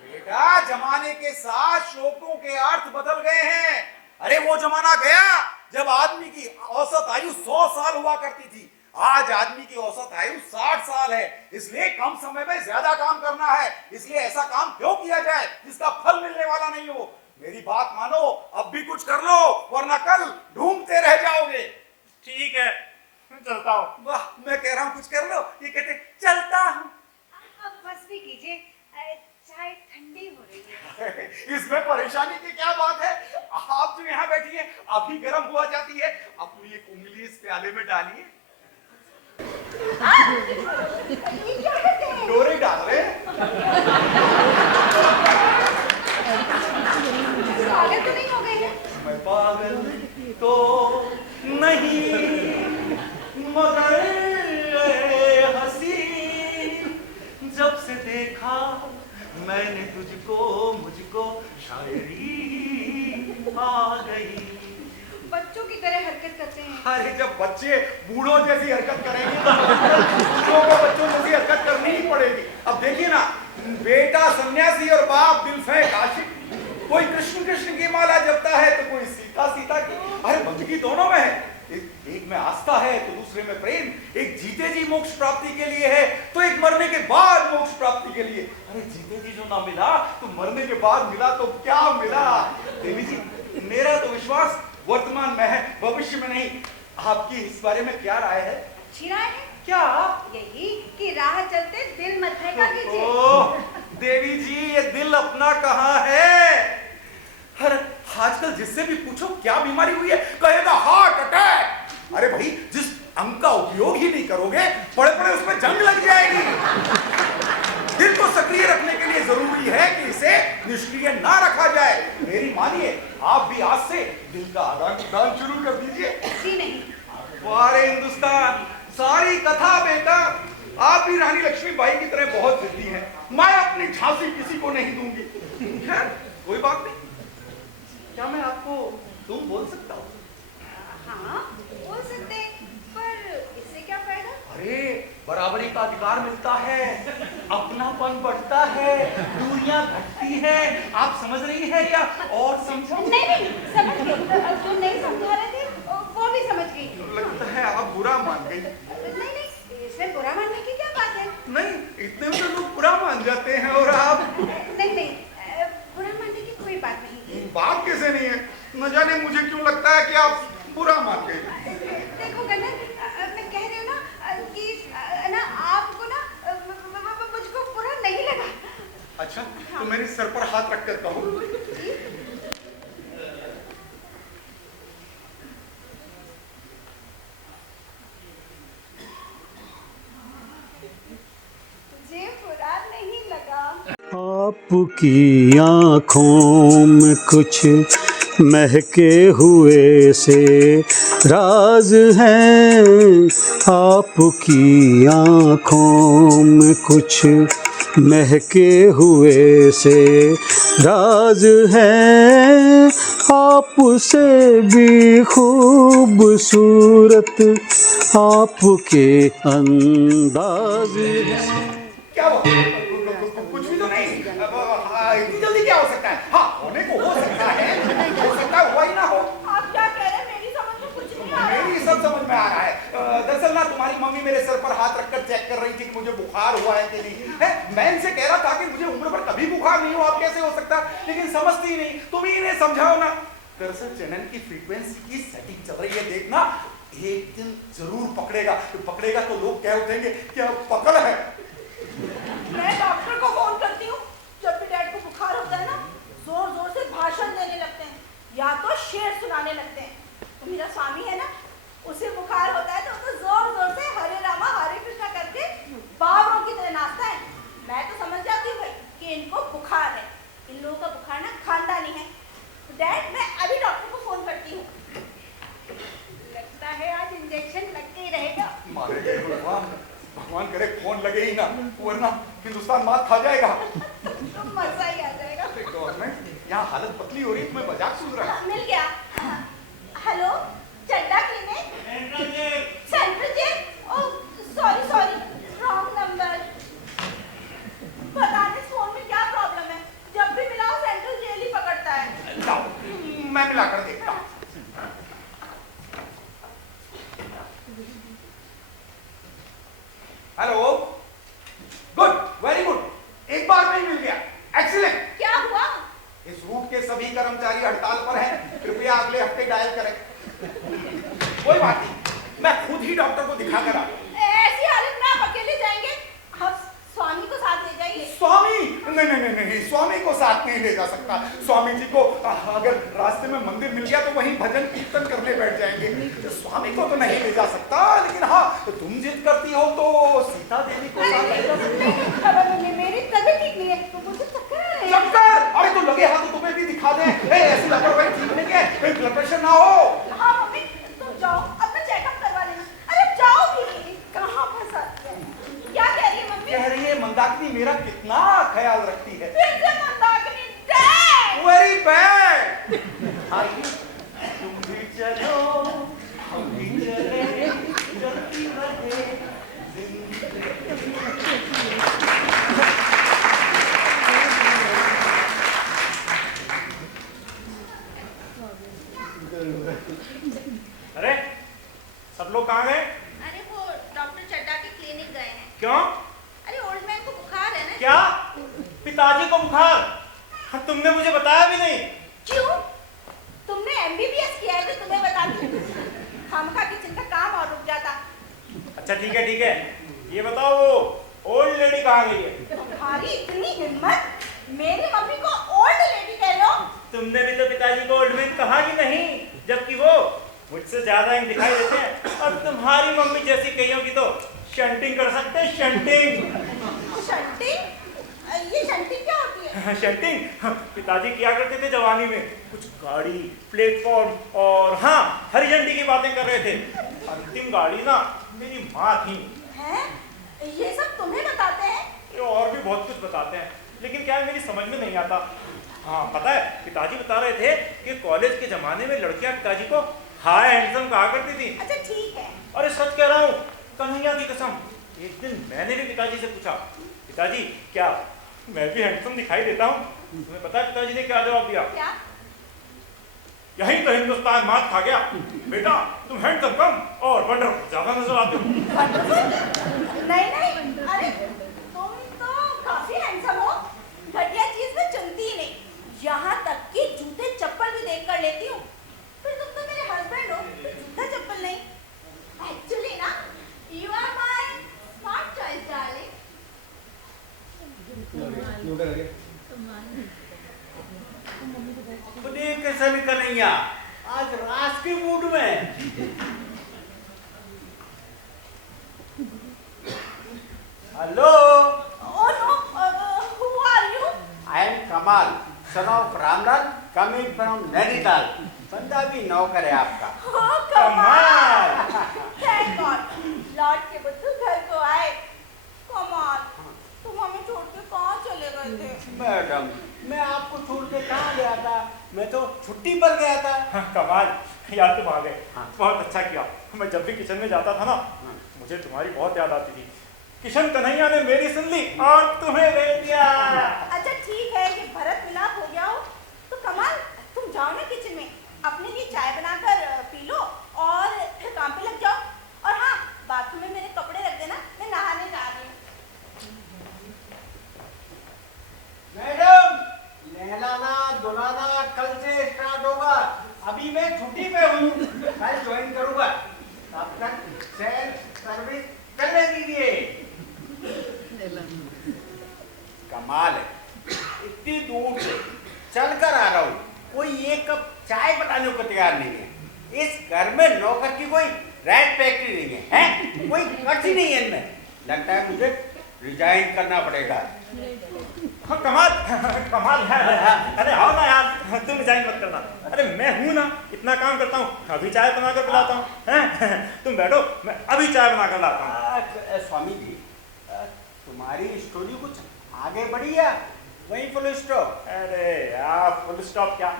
बेटा, जमाने के साथ श्लोकों के अर्थ बदल गए हैं। अरे वो जमाना गया जब आदमी की औसत आयु 100 साल हुआ करती थी। आज आदमी की औसत आयु 60 साल है। इसलिए कम समय में ज्यादा काम करना है। इसलिए ऐसा काम क्यों किया जाए जिसका फल मिलने वाला नहीं हो। मेरी बात मानो, अब भी कुछ कर लो, वरना कल ढूंढते रह जाओगे। ठीक है, मैं चलता हूँ। वाह, मैं कह रहा हूँ कुछ कर लो, ये कहते चलता हूँ। अब बस भी कीजिए, चाय ठंडी हो रही है। इसमें परेशानी की क्या बात है? आप जो यहाँ बैठी हैं, अभी गर्म हुआ जाती है। अपनी एक उंगली इस प्याले में डालिए। ये क्या करते हैं? डोरे डाल रहे हैं। पागल तो नहीं हो गए हैं? मैं पागल तो नहीं, मगर हंसी, जब से देखा मैंने तुझको, मुझको शायरी आ गई। बच्चों की तरह हरकत करते हैं। अरे जब बच्चे बूढ़ों जैसी हरकत करेंगे तो बूढ़ों को बच्चों जैसी हरकत करनी ही पड़ेगी। अब देखिए ना, बेटा सन्यासी और बाप दिलफेक आशिक। कोई कृष्ण कृष्ण की माला जपता है तो कोई सीता सीता की। अरे बंदगी दोनों में है। एक में आस्था है तो दूसरे में प्रेम। एक जीते जी मोक्ष प्राप्ति के लिए है तो एक मरने के बाद मोक्ष प्राप्ति के लिए। अरे जीते जी जो ना मिला तो मरने के बाद मिला तो क्या मिला। देवी जी, मेरा तो विश्वास वर्तमान में है, भविष्य में नहीं। आपकी इस बारे में क्या राय है? अच्छी राय है। क्या? यही कि राह चलते दिल मत धक्का कीजिए। ओह, देवी जी, ये दिल अपना कहाँ है? अरे आजकल जिससे भी पूछो क्या बीमारी हुई है, कहेगा हार्ट अटैक। अरे भाई, जिस अंग का उपयोग ही नहीं करोगे, पड़े पड़े उसमें जंग लग जाएगी। जरूरी है कि इसे निष्क्रिय ना रखा जाए। मेरी मानिए, आप भी आज से दिल का आदान प्रदान शुरू कर दीजिए। जी नहीं। वारे हिंदुस्तान, सारी कथा बेटा, आप भी रानी लक्ष्मीबाई की तरह बहुत जिद्दी हैं। मैं अपनी झांसी किसी को नहीं दूंगी। खैर कोई बात नहीं, क्या मैं आपको तुम बोल सकता हूँ? हाँ बोल सकते हैं, पर इससे क्या फायदा? अरे बराबरी का अधिकार मिलता है, अपनापन बढ़ता है, दूरियां घटती है। आप समझ रही है या और समझो? नहीं समझ गई। जो नहीं समझा रहे थे वो भी समझ गई। लगता है आप बुरा मान गई। नहीं इसमें बुरा मानने की क्या बात है? नहीं, इतने में तो लोग बुरा मान जाते हैं और आप। नहीं बुरा मानने की कोई बात नहीं। बात कैसे नहीं है? न जाने मुझे क्यों लगता है कि आप बुरा मान गई। देखो गगन, मैं कह रही हूँ ना कि ना आपको ना मुझको बुरा नहीं लगा। अच्छा, तो मेरे सर पर हाथ रख कर कहो। मुझे बुरा नहीं लगा। आपकी आँखों में कुछ महके हुए से राज हैं। आपकी आँखों में कुछ महके हुए से राज हैं। आपसे भी खूबसूरत आपके अंदाज हैं। क्या वो कुछ भी तो नहीं। इतनी जल्दी क्या हो सकता है? हाँ, होने को हो सकता है, हो सकता है हुआ ही ना हो। आप क्या कह रहे हैं? मेरी समझ में कुछ नहीं आ रहा। मेरी सब समझ में आ रहा है। दरअसल ना तुम्हारी मम्मी मेरे सर पर हाथ रखकर चेक कर रही थी कि मुझे बुखार हुआ है कि नहीं है। मैं इनसे कह रहा था कि मुझे उम्र भर कभी बुखार नहीं हुआ, अब कैसे हो सकता, लेकिन समझती ही नहीं। तुम ही इन्हें समझाओ ना। दरअसल चैनल की फ्रीक्वेंसी की सेटिंग चल रही है, देखना एक दिन जरूर पकड़ेगा। तो पकड़ेगा तो लोग क्या उठेंगे, क्या पकड़ है। मैं डॉक्टर को फोन करती हूँ। जब भी डैड को बुखार होता है ना, जोर जोर से भाषण देने लगते हैं या तो शेर सुनाने लगते हैं। तो मेरा स्वामी है ना, उसे बुखार होता है तो जोर जोर से हरे रामा हरे कृष्णा करके बावरों की तरह नाचता है। मैं तो समझ जाती हूँ भाई कि इनको बुखार है। इन लोगों का बुखार ना खानदानी है। तो डैड, मैं अभी डॉक्टर को फोन करती हूँ। लगता है आज इंजेक्शन लगते ही रहेगा। मारे गए भगवान, भगवान करे फोन लगे ही ना, वरना हिंदुस्तान मात खा जाएगा। तो मजा ही आ जाएगा। गवर्नमेंट, यहाँ हालत पतली हो रही है, तुम्हें मजाक सूझ रहा है। मिल गया। Hello, Chadha clinic, central jail. Oh sorry, wrong number. पता नहीं इस फोन में क्या प्रॉब्लम है, जब भी मिलाओ सेंट्रल जेल ही पकड़ता है। लाओ, मैं मिलाकर देखता हूँ। हेलो, गुड, वेरी गुड, एक बार में ही मिल गया। एक्सीलेंट। क्या हुआ? इस रूट के सभी कर्मचारी हड़ताल पर हैं, कृपया अगले हफ्ते डायल करें। कोई बात नहीं, मैं खुद ही डॉक्टर को दिखा कर आता। ऐसी हालत में आप अकेले जाएंगे? आप स्वामी को साथ ले जाइए। स्वामी? नहीं, स्वामी को साथ नहीं ले जा सकता। स्वामी जी को अगर रास्ते में मंदिर मिल गया तो वहीं भजन कीर्तन करने बैठ जाएंगे। स्वामी को तो नहीं ले जा सकता, लेकिन हाँ, तुम जिद करती हो तो सीता देवी को साथ ले जा सकता। मेरी तबीयत ठीक नहीं है तो मुझे चक्कर आ रहे हैं। चक्कर? अरे तो लगे हाथ तो तुम्हें भी दिखा दें। ऐसी लापरवाही ठीक नहीं है, ब्लड प्रेशर ना हो। हाँ मम्मी, तुम जाओ, अपना चेकअप करवा लेना। अरे जाओ भी, कहाँ फंसाती है? क्या कह रही है मम्मी? कह रही है मंदाकिनी मेरा कितना ख्याल रखती है। फिर से मंदाकिनी, डैड! Very bad. आइए तुम भी चलो, हम भी चले, चलती रहे अरे सब लोग कहाँ गए? अरे वो डॉक्टर चड्डा के क्लिनिक गए हैं। क्यों? अरे ओल्ड मैन को बुखार है ना। क्या? पिताजी को बुखार? हाँ, तुमने मुझे बताया भी नहीं। क्यों? तुमने MBBS किया है तो तुम्हें बता दी। खामखा किचन का काम और रुक जाता। अच्छा ठीक है, ये बताओ वो ओल्ड लेडी कहाँ गई है? तुम्हारी इतनी हिम्मत, मेरी मम्मी को ओल्ड लेडी कह रहे हो? तुमने भी तो पिताजी को ओल्ड मैन कहा कि नहीं, जबकि वो मुझसे ज्यादा ही दिखाई देते हैं। और तुम्हारी मम्मी जैसी कईयों की तो शंटिंग कर सकते हैं, शंटिंग। शंटिंग? ये शंटिंग क्या शंटिंग पिताजी किया करते थे जवानी में, कुछ गाड़ी, प्लेटफॉर्म और हाँ हरी झंडी की बातें कर रहे थे। अंतिम गाड़ी ना मेरी माँ थी। हैं? ये सब तुम्हें बताते हैं? ये और भी बहुत कुछ बताते हैं, लेकिन क्या है मेरी समझ में नहीं आता। हाँ पता है, पिताजी बता रहे थे कि कॉलेज के जमाने में लड़कियां पिताजी को हाय हैंडसम कहा करती थी। अच्छा ठीक है। अरे सच कह रहा हूँ, कन्हैया की कसम। एक दिन मैंने भी पिताजी से पूछा, पिताजी क्या मैं भी हैंडसम दिखाई देता हूँ? तुम्हें पता है पिताजी ने क्या जवाब दिया? क्या? यही तो हिंदुस्तान मात खा गया। बेटा तुम हैंडसम कम और वंडरफुल ज्यादा नजर आते हो। नहीं, अरे तुम तो काफी हैंडसम हो। घटिया चीज में चुनती ही नहीं, यहाँ तक कि जूते चप्पल भी देख कर लेती हूँ। फिर तुम तो मेरे हस्बैंड हो, जूता चप्पल नहीं। एक्चुअली ना you are my smart choice darling. देख कैसा कन्हैया आज रास के मूड में। Hello, oh no, who are you? I am Kamal, son of Ramlal, coming from Nainital. बंदा भी नौकर है आपका। ओह कमाल! थैंक गॉड, लौट के बुद्धू घर को आए। कमाल, तुम हमें छोड़ के कहाँ चले गए थे? मैडम, मैं आपको छोड़ के कहाँ गया था? मैं तो छुट्टी पर गया था। हाँ, कमाल, यार तुम आ गए। हाँ। बहुत अच्छा किया। मैं जब भी किचन में जाता था ना, मुझे तुम्हारी बहुत याद आती थी। किशन कन्हैया ने मेरी सुन ली और तुम्हें भेज दिया। अच्छा ठीक है कि भरत मिलाप हो गया हो तो कमाल, तुम जाओ ना किचन में, अपने लिए चाय बनाकर पी लो और फिर काम पे लग जाओ। और हाँ, बाथरूम में मेरे कपड़े रख देना, मैं नहाने जा रही हूँ। मैडम, नहलाना धुलाना कल से स्टार्ट होगा। अभी मैं छुट्टी पे हूँ, कल ज्वाइन करूँगा। तब तक सेल्फ सर्विस करने दीजिए। कमाल है, इतनी दूर से चल कर आ रहा हूँ, कोई एक कप चाय बनाने को तैयार नहीं है। इस घर में नौकर की कोई रैट फैक्ट्री नहीं है, हैं? कोई कट ही नहीं है इनमें। लगता है मुझे रिजाइन करना पड़ेगा। हाँ, कमाल कमाल है। अरे आओ ना यार, तुम रिजाइन मत करना। अरे मैं हूँ ना, इतना काम करता हूँ, अभी चाय बना कर पिलाता हूँ। हैं? तुम बैठो, मैं अभी चाय बना कर लाता हूँ। स्वामी जी, तुम्हारी स्टोरी कुछ आगे बढ़ी है, वहीं फुल स्टॉप? अरे यार फुल स्टॉप क्या,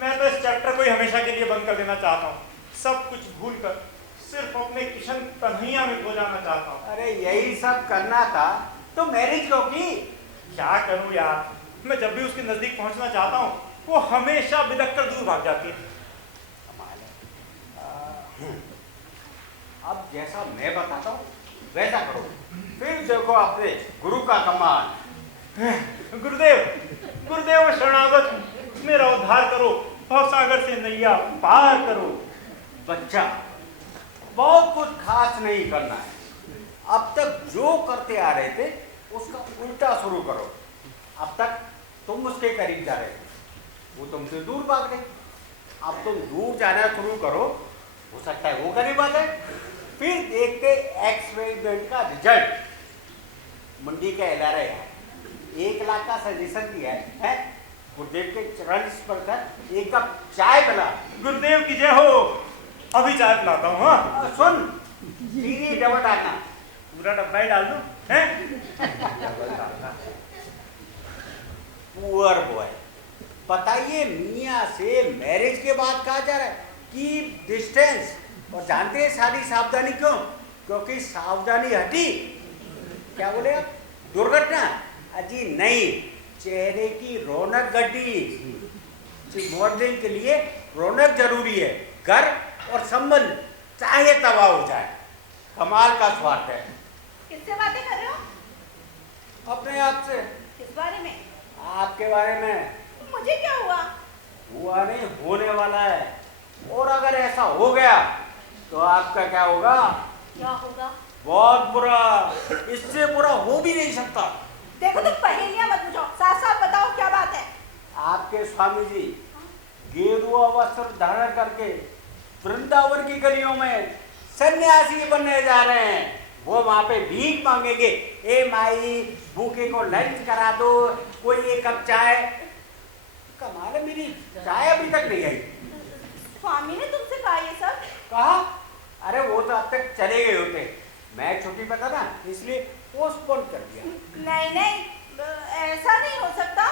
मैं तो इस चैप्टर को ही हमेशा के लिए बंद कर देना चाहता हूँ। सब कुछ भूल कर सिर्फ अपने किशन कन्हैया में खो जाना चाहता हूँ। अरे यही सब करना था तो मैरिज क्यों की? क्या करूँ यार, मैं जब भी उसके नजदीक पहुँचना चाहता हूँ वो हमेशा बिदक कर दूर भाग जाती है। कमाल है। अब जैसा मैं बताता हूँ वैसा करो, फिर देखो अपने गुरु का कमाल। गुरुदेव, गुरुदेव मैं शरणागत, मेरा उद्धार करो, भवसागर से नैया पार करो। बच्चा, बहुत कुछ खास नहीं करना है। अब तक जो करते आ रहे थे उसका उल्टा शुरू करो। अब तक तुम उसके करीब जा रहे थे, वो तुमसे दूर भाग गए। अब तुम दूर जाना शुरू करो, हो सकता है वो करीब आ जाए। फिर देखते एक्सपेरिमेंट का रिजल्ट। मंडी का एलआरआई है, 1 लाख का सजेशन दिया है। गुरुदेव के चरण स्पर्श कर 1 कप चाय बना। गुरुदेव की जय हो। अभी चाय पिलाता हूँ। हाँ सुन, चीनी डबल डालना। पूरा डब्बा ही डाल दूं? हैं? पुअर बॉय, बताइए मियाँ से मैरिज के बाद कहा जा रहा है कि डिस्टेंस। और जानते हैं सारी सावधानी क्यों? क्योंकि सावधानी हटी, क्या बोले आप, दुर्घटना? अजी नहीं, चेहरे की रौनक घटी। मॉडलिंग के लिए रौनक जरूरी है। घर और संबंध चाहे तबाह हो जाए। कमाल का स्वार्थ है। किससे बातें कर रहे हो? अपने आप से। किस बारे में? आपके बारे में। मुझे क्या हुआ? हुआ नहीं, होने वाला है। और अगर ऐसा हो गया तो आपका क्या होगा? क्या होगा? बहुत बुरा, इससे बुरा हो भी नहीं सकता। देखो तुम पहेलियां मत पूछो, साफ साफ बताओ क्या बात है। आपके स्वामी जी गेरुआ वस्त्र धारण करके वृंदावन की गलियों में सन्यासी बनने जा रहे हैं। वो वहां पे भीख मांगेंगे, ए माई भूखे को लंच करा दो, कोई एक कप चाय। कमाल है, मेरी चाय अभी तक नहीं आई। स्वामी ने तुमसे कहा ये सब? कहा? अरे वो तो अब तक चले गए होते, मैं छुट्टी पर था ना, इसलिए पोस्टपोन कर दिया। नहीं नहीं, ऐसा नहीं हो सकता।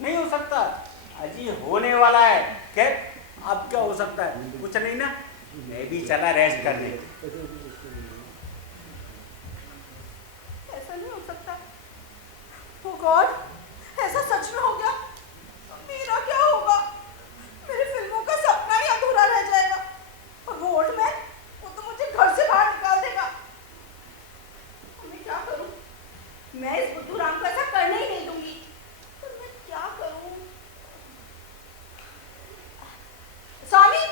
नहीं हो सकता, अजी होने वाला है। खैर अब क्या हो सकता है, कुछ नहीं ना, मैं भी चला रेस्ट करने। ऐसा नहीं हो सकता। Oh God, ऐसा सच में हो गया? मेरा क्या होगा? मेरी फिल्मों का सपना ही अधूरा रह जाएगा। और वो ओल्ड मैन, वो तो मुझे घर से बाहर निकाल देगा। मैं क्या करूं? मैं इस बुद्धू राम को ऐसा करने ही नहीं दूंगी। पर मैं क्या करूं? स्वामी,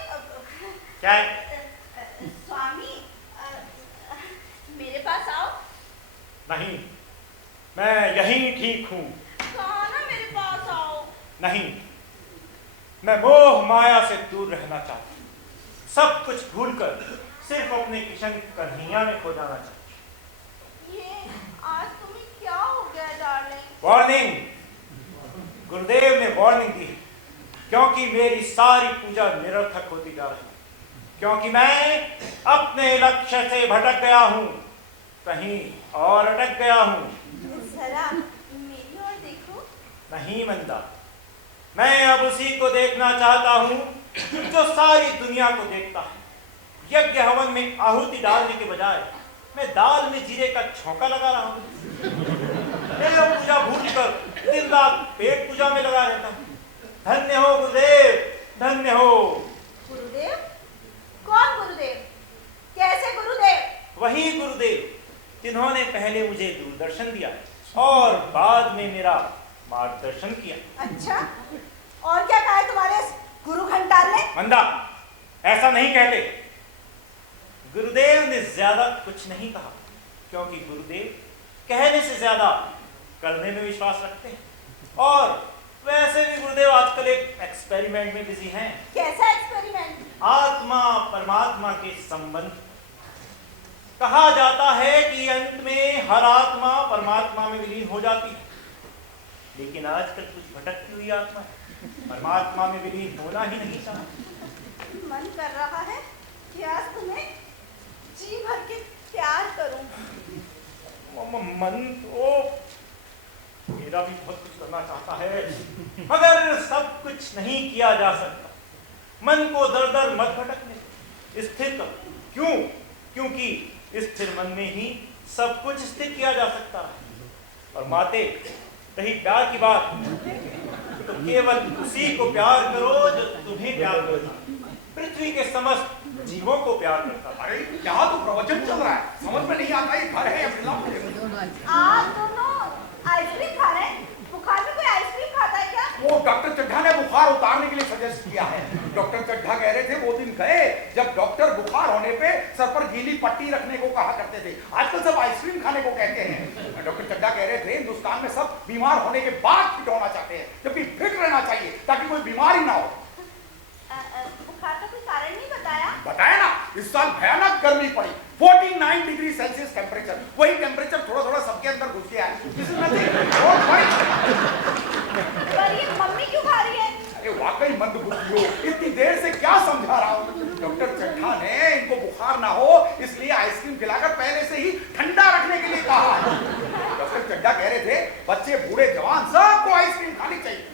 क्या है? स्वामी, मेरे पास आओ। नहीं, मैं यहीं ठीक हूँ। कहा ना मेरे पास आओ। नहीं, मैं मोह माया से दूर रहना चाहता हूँ। सब कुछ भूलकर सिर्फ अपने किशन कन्हैया में खो जाना चाहता हूँ। ये आज तुम्हें क्या हो गया डार्लिंग? वार्निंग, गुरुदेव ने वार्निंग दी है, क्योंकि मेरी सारी पूजा निरर्थक होती जा रही है, क्योंकि मैं अपने लक्ष्य से भटक गया हूँ, कहीं और अटक गया हूँ। जरा मेरी ओर देखो। नहीं मंदा, मैं अब उसी को देखना चाहता हूँ जो सारी दुनिया को देखता है। यज्ञ हवन में आहुति डालने के बजाय मैं दाल में जीरे का छौंका लगा रहा हूँ। देव पूजा भूलकर दिन रात पेट पूजा में लगा रहता हूँ। धन्य हो गुरुदेव, धन्य हो। गुरुदेव? कौन गुरुदेव? कैसे गुरुदेव? वही गुरुदेव जिन्होंने पहले मुझे दूरदर्शन दिया और बाद में मेरा मार्गदर्शन किया। अच्छा, और क्या कहा है तुम्हारे इस गुरु घंटाल ने? मंदा, ऐसा नहीं कहते। गुरुदेव ने ज्यादा कुछ नहीं कहा, क्योंकि गुरुदेव कहने से ज्यादा करने में विश्वास रखते हैं। और वैसे भी गुरुदेव आजकल एक एक्सपेरिमेंट में बिजी हैं। कैसा एक्सपेरिमेंट? आत्मा परमात्मा के संबंध। कहा जाता है कि अंत में हर आत्मा परमात्मा में विलीन हो जाती है, लेकिन आजकल कुछ भटकती हुई आत्मा परमात्मा में विलीन होना ही नहीं चाहती। मन कर रहा है कि आज तुम्हें जी भर के प्यार करूं। मन तो मेरा भी बहुत कुछ करना चाहता है, मगर सब कुछ नहीं किया जा सकता। मन को दर दर मत भटकने, स्थिर करो। क्यों? क्योंकि स्थिर मन में ही सब कुछ स्थिर किया जा सकता है। और माते, रही प्यार की बात, तो केवल उसी को प्यार करो जो तुम्हें प्यार करता है। पृथ्वी के समस्त जीवों को प्यार करता है। अरे यहाँ तो प्रवचन चल रहा है, समझ में नहीं आता ये घर है या फिल्म है। आप दोनों आइसक्रीम खा रहे हैं? बुखार में कोई आइसक्रीम खाता है क्या? वो डॉक्टर चड्ढा ने बुखार उतारने के लिए सजेस्ट किया है। डॉक्टर चड्ढा कह रहे थे वो दिन गए जब डॉक्टर बुखार होने पे सर पर गीली पट्टी रखने को कहा करते थे, आजकल सब आइसक्रीम खाने को कहते हैं। डॉक्टर चड्ढा कह रहे थे हिंदुस्तान में सब बीमार होने के बाद फिट होना चाहते हैं, जबकि फिट रहना चाहिए ताकि कोई बीमारी ना हो। बुखार का कोई कारण नहीं बताया? बताया ना, इस साल भयानक गर्मी पड़ी, 49 डिग्री सेल्सियस टेम्परेचर। वही टेम्परेचर थोड़ा थोड़ा सबके अंदर घुस गया है। पर ये मम्मी क्यों खा रही है? अरे वाकई मंदबुद्धि हो, इतनी देर से क्या समझा रहा हूँ। डॉक्टर चड्ढा ने इनको बुखार ना हो इसलिए आइसक्रीम खिलाकर पहले से ही ठंडा रखने के लिए कहा। डॉक्टर चड्ढा कह रहे थे बच्चे बूढ़े जवान सबको आइसक्रीम खानी चाहिए।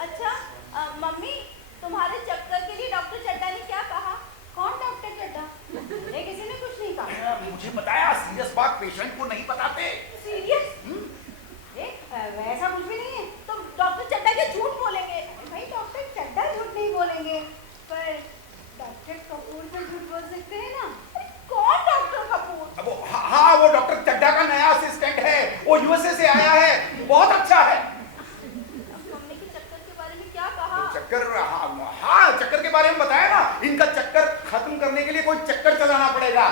अच्छा, मम्मी तुम्हारे चक्कर के लिए डॉक्टर चड्ढा ने क्या कहा? कौन डॉक्टर चड्ढा? मुझे किसी ने कुछ नहीं कहा। मुझे बताया सीरियस बात पेशेंट को नहीं बताते। सीरियस? वैसा कुछ भी नहीं है। तो डॉक्टर चड्ढा के झूठ बोलेंगे? भाई डॉक्टर चड्ढा झूठ नहीं बोलेंगे, पर डॉक्टर कपूर तो झूठ बोल सकते हैं ना। कौन डॉक्टर कपूर? हाँ, वो डॉक्टर चड्ढा का नया असिस्टेंट है, वो यूएसए से आया है, बहुत अच्छा है। मम्मी के चक्कर के बारे में क्या कहा? चक्कर? हाँ, चक्कर के बारे में बताया ना, इनका चक्कर खत्म करने के लिए कोई चक्कर चलाना पड़ेगा।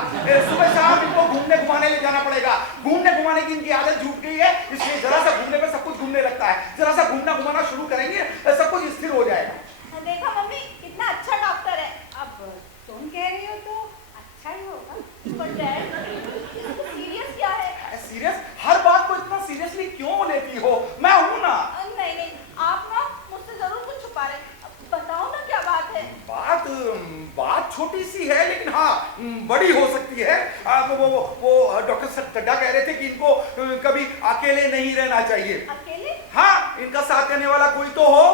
सुबह शाम इनको घूमने घुमाने ले जाना पड़ेगा। घूमने घुमाने की इनकी आदत छूट गई है, इसलिए जरा सा घूमने पर सब कुछ घूमने लगता है। जरा सा घूमना घुमाना शुरू करेंगे सब कुछ स्थिर हो जाएगा। देखा मम्मी कितना अच्छा डॉक्टर है। अब तुम कह रही हो तो अच्छा ही होगा। पर डैड, बात छोटी सी है, लेकिन हाँ बड़ी हो सकती है। वो डॉक्टर चड्ढा कह रहे थे कि इनको कभी अकेले नहीं रहना चाहिए। अकेले? हाँ, इनका साथ देने वाला कोई तो हो।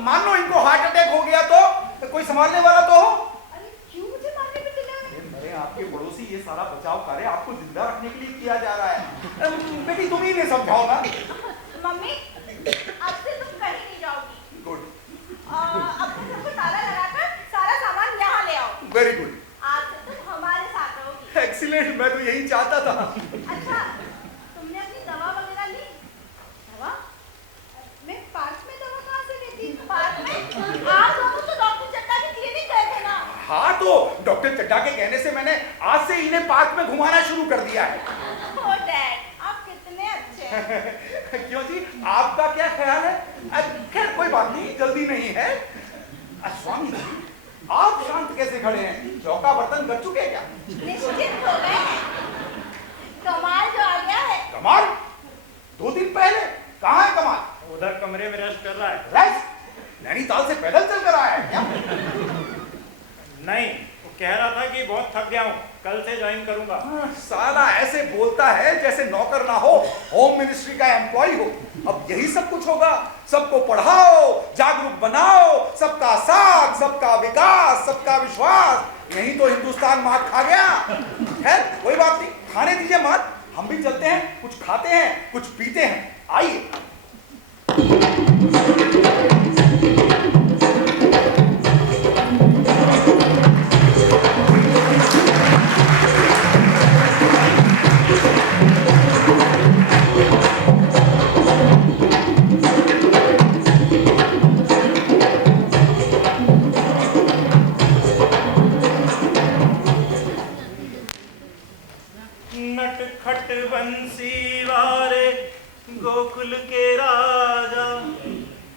मान लो इनको हार्ट अटैक हो गया तो कोई संभालने वाला तो हो। अरे क्यों मुझे मारने पे तुले? अरे आपके पड़ोसी, ये सारा बचाव कार्य आपको जिंदा रखने के लिए किया जा रहा है। बेटी तुम ही ने समझाओ ना। मम्मी, अब से तुम कहीं नहीं जाओगी। गुड। अब से सबको ताला लगाकर सारा सामान यहाँ ले आओ। Very good. आज से तुम हमारे साथ रहोगी। एक्सीलेंट, मैं तो यही चाहता था। अच्छा, तुमने अपनी दवा वगैरह ली? दवा? मैं पार्क में दवा कहाँ से लेती? पार्क में? आज हम तो डॉक्टर चड्ढा की क्लिनिक गए थे ना। हाँ, तो डॉक्टर चड्ढा के कहने से मैंने आज से इन्हें पार्क में घुमाना शुरू कर दिया है। ओ डैड, आप कितने अच्छे हैं। क्यों जी, आपका क्या ख्याल है? खैर कोई बात नहीं, जल्दी नहीं है। स्वामी जी, आप शांत कैसे खड़े हैं? चौका बर्तन कर चुके हैं क्या? निश्चित हो गए। कमाल जो आ गया है। कमाल? 2 दिन पहले? कहाँ है कमाल? उधर कमरे में रेस्ट कर रहा है। रेस्ट? नैनीताल से पैदल चल कर आया है क्या? नहीं, वो कह रहा था कि बहुत थक गया हूँ, कल से ज्वाइन करूंगा। साला ऐसे बोलता है जैसे नौकर ना हो, होम मिनिस्ट्री का एम्प्लॉय हो। अब यही सब कुछ होगा। सबको पढ़ाओ, जागरूक बनाओ, सबका साथ, सबका विकास, सबका विश्वास। यही तो हिंदुस्तान मात खा गया है। कोई बात नहीं, खाने दीजिए मात, हम भी चलते हैं, कुछ खाते हैं, कुछ पीते हैं। आइए। नटखट बंसी वाले गोकुल के राजा,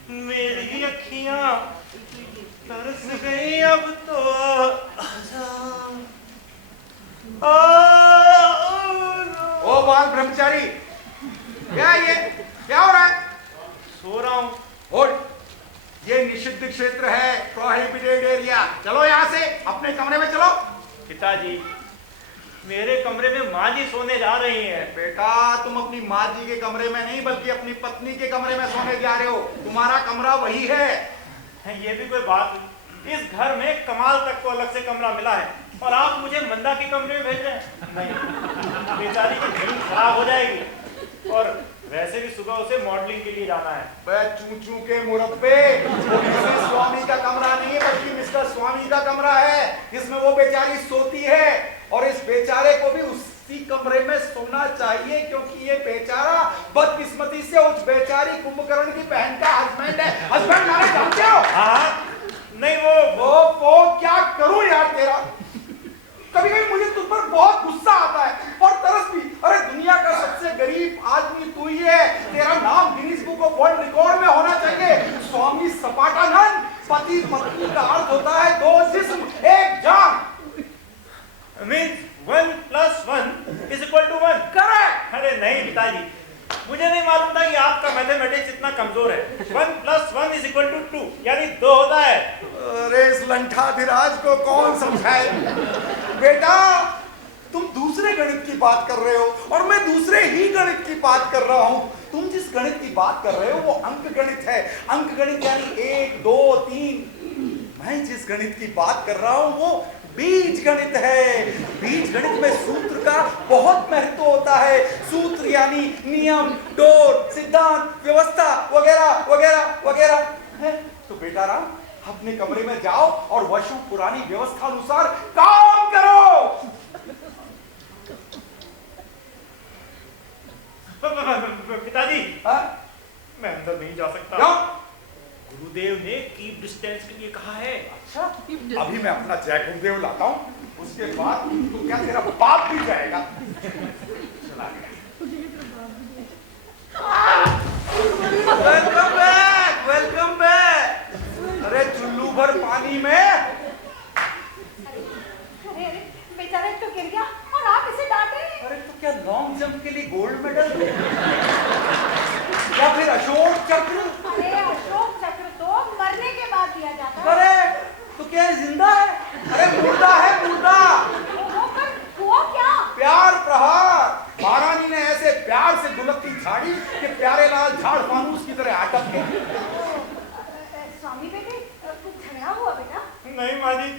मेरी अखियां तरस गई, अब तो आजा। ओ बाल ब्रह्मचारी, क्या ये क्या हो रहा है? सो रहा हूँ। होल्ड, ये निषिद्ध क्षेत्र है, प्रोहिबिटेड एरिया। चलो यहाँ से, अपने कमरे में चलो। पिताजी, मेरे कमरे में माँ जी सोने जा रही हैं। बेटा, तुम अपनी माँ जी के कमरे में नहीं बल्कि अपनी पत्नी के कमरे में सोने जा रहे हो। तुम्हारा कमरा वही है। ये भी कोई बात हुई? इस घर में कमाल तक को अलग से कमरा मिला है और आप मुझे मंदा के कमरे में भेज रहे हैं? नहीं, बेचारी की नींद खराब हो जाएगी। और वैसे भी सुबह उसे मॉडलिंग के लिए जाना है। चूचू के मुरब्बे, वो मिसेस स्वामी का कमरा नहीं है बल्कि मिस्टर स्वामी का कमरा है। इसमें वो बेचारी सोती है और इस बेचारे को भी उसी कमरे में सोना चाहिए, क्योंकि ये बेचारा बदकिस्मती से उस बेचारी कुंभकर्ण की बहन का हस्बैंड है। हस्बैंड माने जानते हो? हाँ, नहीं वो क्या करूं यार तेरा। कभी कभी मुझे तुझ पर बहुत गुस्सा आता है और तरस भी। अरे दुनिया का सबसे गरीब आदमी तू ही है। तेरा नाम Guinness book of world record में होना चाहिए। स्वामी सपाटानंद, पति पत्नी का अर्थ होता है 2 जिस्म 1 जान। मीन्स 1 + 1 = 1। करेक्ट। अरे नहीं पिताजी, मुझे नहीं मालूम था कि आपका मैथमेटिक्स इतना कमजोर है। 1 + 1 = 2, यानी 2 होता है। अरे इस लंठाधिराज को कौन समझाए? बेटा, तुम दूसरे गणित की बात कर रहे हो और मैं दूसरे ही गणित की बात कर रहा हूं। तुम जिस गणित की बात कर रहे हो वो अंक गणित है। अंक गणित यानी 1, 2, 3। मैं जिस गणित की बात कर रहा हूं वो बीज गणित है। बीज गणित में सूत्र का बहुत महत्व होता है। सूत्र यानी नियम, डोर, सिद्धांत, व्यवस्था वगैरह वगैरह वगैरह है। तो बेटा राम, अपने कमरे में जाओ और वर्षों पुरानी व्यवस्था अनुसार काम करो। पिताजी, मैं अंदर नहीं जा सकता। क्यों? गुरुदेव ने कीप डिस्टेंस के लिए कहा है। अच्छा, अभी मैं अपना जय गुरुदेव लाता हूँ, उसके बाद तो क्या तेरा बाप भी जाएगा। चला गया। Welcome back, welcome back. अरे चुल्लू भर पानी में। अरे बेचारा तो गिर गया और आप इसे डांट रहे हैं। अरे तो क्या लॉन्ग जंप के लिए गोल्ड मेडल या फिर अशोक चक्र? अरे अशोक चक्र तो मरने के बाद दिया जाता है। अरे तो क्या है, जिंदा है? अरे मुर्दा है, मुर्दा। हुआ क्या? प्यार प्रहार। महारानी ने ऐसे प्यार से दुलकती झाड़ी कि प्यारे लाल झाड़ फानूस की तरह अटक के। स्वामी बेटे कुछ झगड़ा हुआ बेटा? नहीं माँ जी,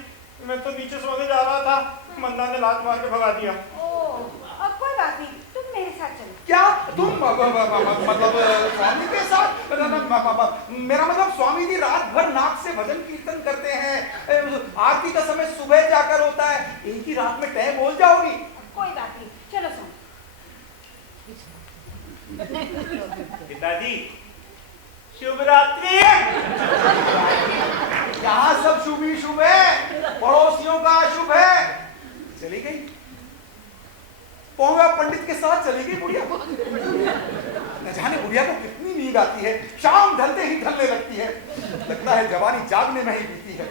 मैं तो नीचे सोने जा रहा था, मंदा ने लात मार के भगा दिया। अब कोई बात नहीं, तुम मेरे साथ चलो। क्या तुम मतलब स्वामी के साथ? मेरा मतलब स्वामी जी रात भर नाक से भजन कीर्तन करते हैं, आरती का समय सुबह जाकर होता है, एक ही रात में तय बोल जाओगी? कोई बात नहीं, चलो सुन। पिताजी शुभ रात्रि। यहाँ सब शुभ ही शुभ है, पड़ोसियों का अशुभ है। चली गई, पोंगा पंडित के साथ चली गई बुढ़िया। न जाने बुढ़िया को कितनी नींद आती है, शाम ढलते ही ढलने लगती है। लगता है जवानी जागने में ही बीती है।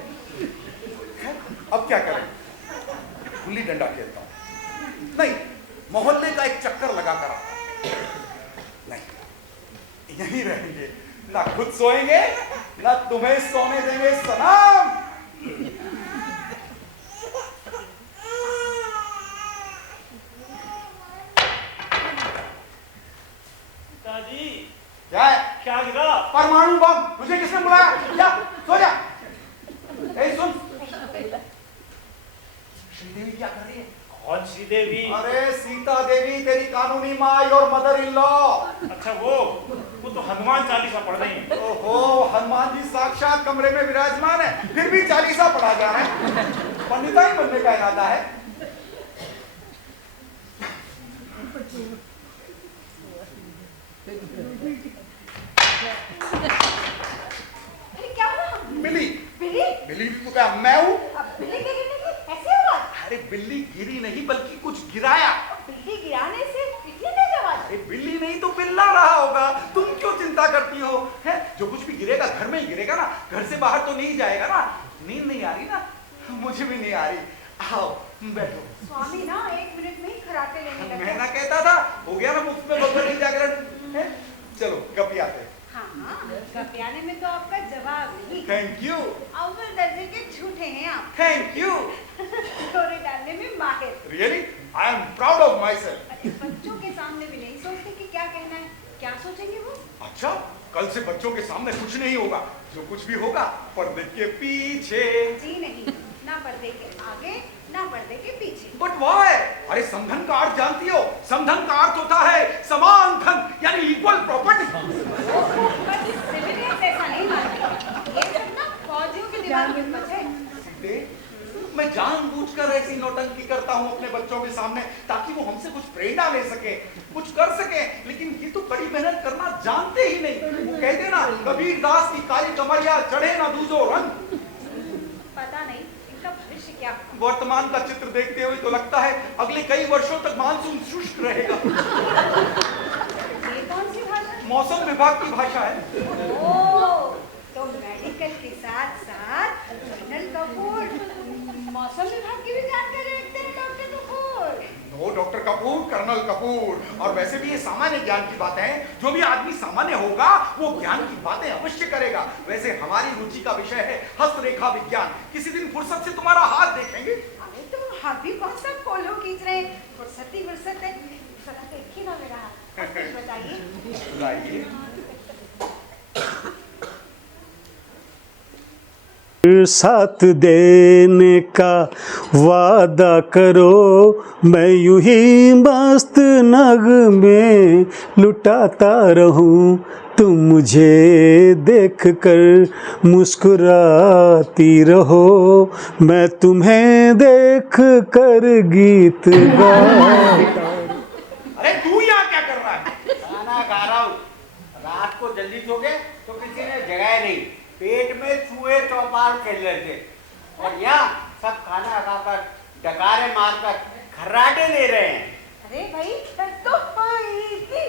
अब क्या करें, गुल्ली डंडा खेलता हूं। नहीं, मोहल्ले का एक चक्कर लगा कर आता हूं। नहीं, यहीं रहेंगे, ना खुद सोएंगे ना तुम्हें सोने देंगे सलाम। पिताजी क्या है? क्या गिरा? परमाणु बम। तुझे किसने बुलाया? जा सो जा। ए सुन, श्रीदेवी क्या कर रही है? कौन सी देवी? अरे सीता देवी, तेरी कानूनी माँ और मदर इन लॉ। अच्छा वो तो हनुमान चालीसा पढ़ रही है। ओहो, हनुमान जी साक्षात कमरे में विराजमान है, फिर भी चालीसा पढ़ा जा रहा है। पंडिताई बनने का इरादा है। अरे क्या हुआ? बिल्ली। बिल्ली? बिल्ली तो क्या मैं हूँ? अब बिल्ली के गिरने की ऐसे हुआ? अरे बिल्ली गिरी नहीं बल्कि कुछ गिराया। बिल्ली गिराने से इतनी तेज आवाज? अरे बिल्ली नहीं तो बिल्ला रहा होगा, तुम क्यों चिंता करती हो? है जो कुछ भी गिरेगा घर में ही गिरेगा ना, घर से बाहर तो नहीं जाएगा ना। नींद नहीं आ रही ना? मुझे भी नहीं आ रही। आओ बैठो। स्वामी ना 1 मिनट में ही खराटे लेने लगे। मैं ना कहता था, हो गया ना मुफ्त में भगवान जागरण है। चलो गपियाते हैं। हाँ, गपियाने में तो आपका जवाब नहीं। Thank you. अव्वल दर्जे के झूठे हैं आप। Thank you. डोरे डालने में माहिर। Really I am proud of my self. अरे बच्चों के सामने भी नहीं सोचते कि क्या कहना है, क्या सोचेंगे वो? अच्छा, कल से बच्चों के सामने कुछ नहीं होगा, जो कुछ भी होगा पर्दे के पीछे। जी नहीं, ना पर्दे के आगे ना पर्दे के पीछे। But why? अरे समधन का अर्थ जानती हो? समधन का अर्थ होता है समान धन, यानी इक्वल प्रॉपर्टी। सिविलियंस ऐसा नहीं मानते, ये सब ना फौजियों के दिमाग में बचे। मैं जानबूझकर ऐसी नौटंकी करता हूँ अपने बच्चों के सामने, ताकि वो हमसे कुछ प्रेरणा ले सके, कुछ कर सके। लेकिन ये तो कड़ी मेहनत करना जानते ही नहीं। वो कहते ना, कबीर दास की काली कमरिया चढ़े ना दूजो रंग। पता नहीं इनका भविष्य क्या। वर्तमान का चित्र देखते हुए तो लगता है अगले कई वर्षों तक मानसून शुष्क रहेगा। ये कौन सी भाषा? मौसम विभाग की भाषा है। ओह, तो मेडिकल के साथ साथ कर्नल कपूर मौसम विभाग की भी जानकारी रखते हैं doctor Kapoor. No doctor Kapoor, colonel Kapoor. और वैसे भी ये सामान्य ज्ञान की बातें हैं। जो भी आदमी सामान्य होगा वो ज्ञान की बातें अवश्य करेगा। वैसे हमारी रुचि का विषय है हस्तरेखा विज्ञान। किसी दिन फुर्सत से तुम्हारा हाथ देखेंगे। अरे तुम हाथ भी कौन सा फोलो खींच रहे हैं? फुर्सत ही फुर्सत है। जरा देखिए ना मेरा हाथ, कुछ बताइए। साथ देने का वादा करो, मैं यूं ही मस्त नग में लुटाता रहूं, तुम मुझे देख कर मुस्कुराती रहो, मैं तुम्हें देख कर गीत गाता। अरे तू यहाँ क्या कर रहा है? खाना खा रहा हूँ। रात को जल्दी सो गए तो किसी ने जगाया नहीं, पेट में चूहे चौपाल खेल रहे थे, और यहाँ सब खाना खाकर डकारे मारकर खर्राटे ले रहे हैं। अरे भाई तो इतनी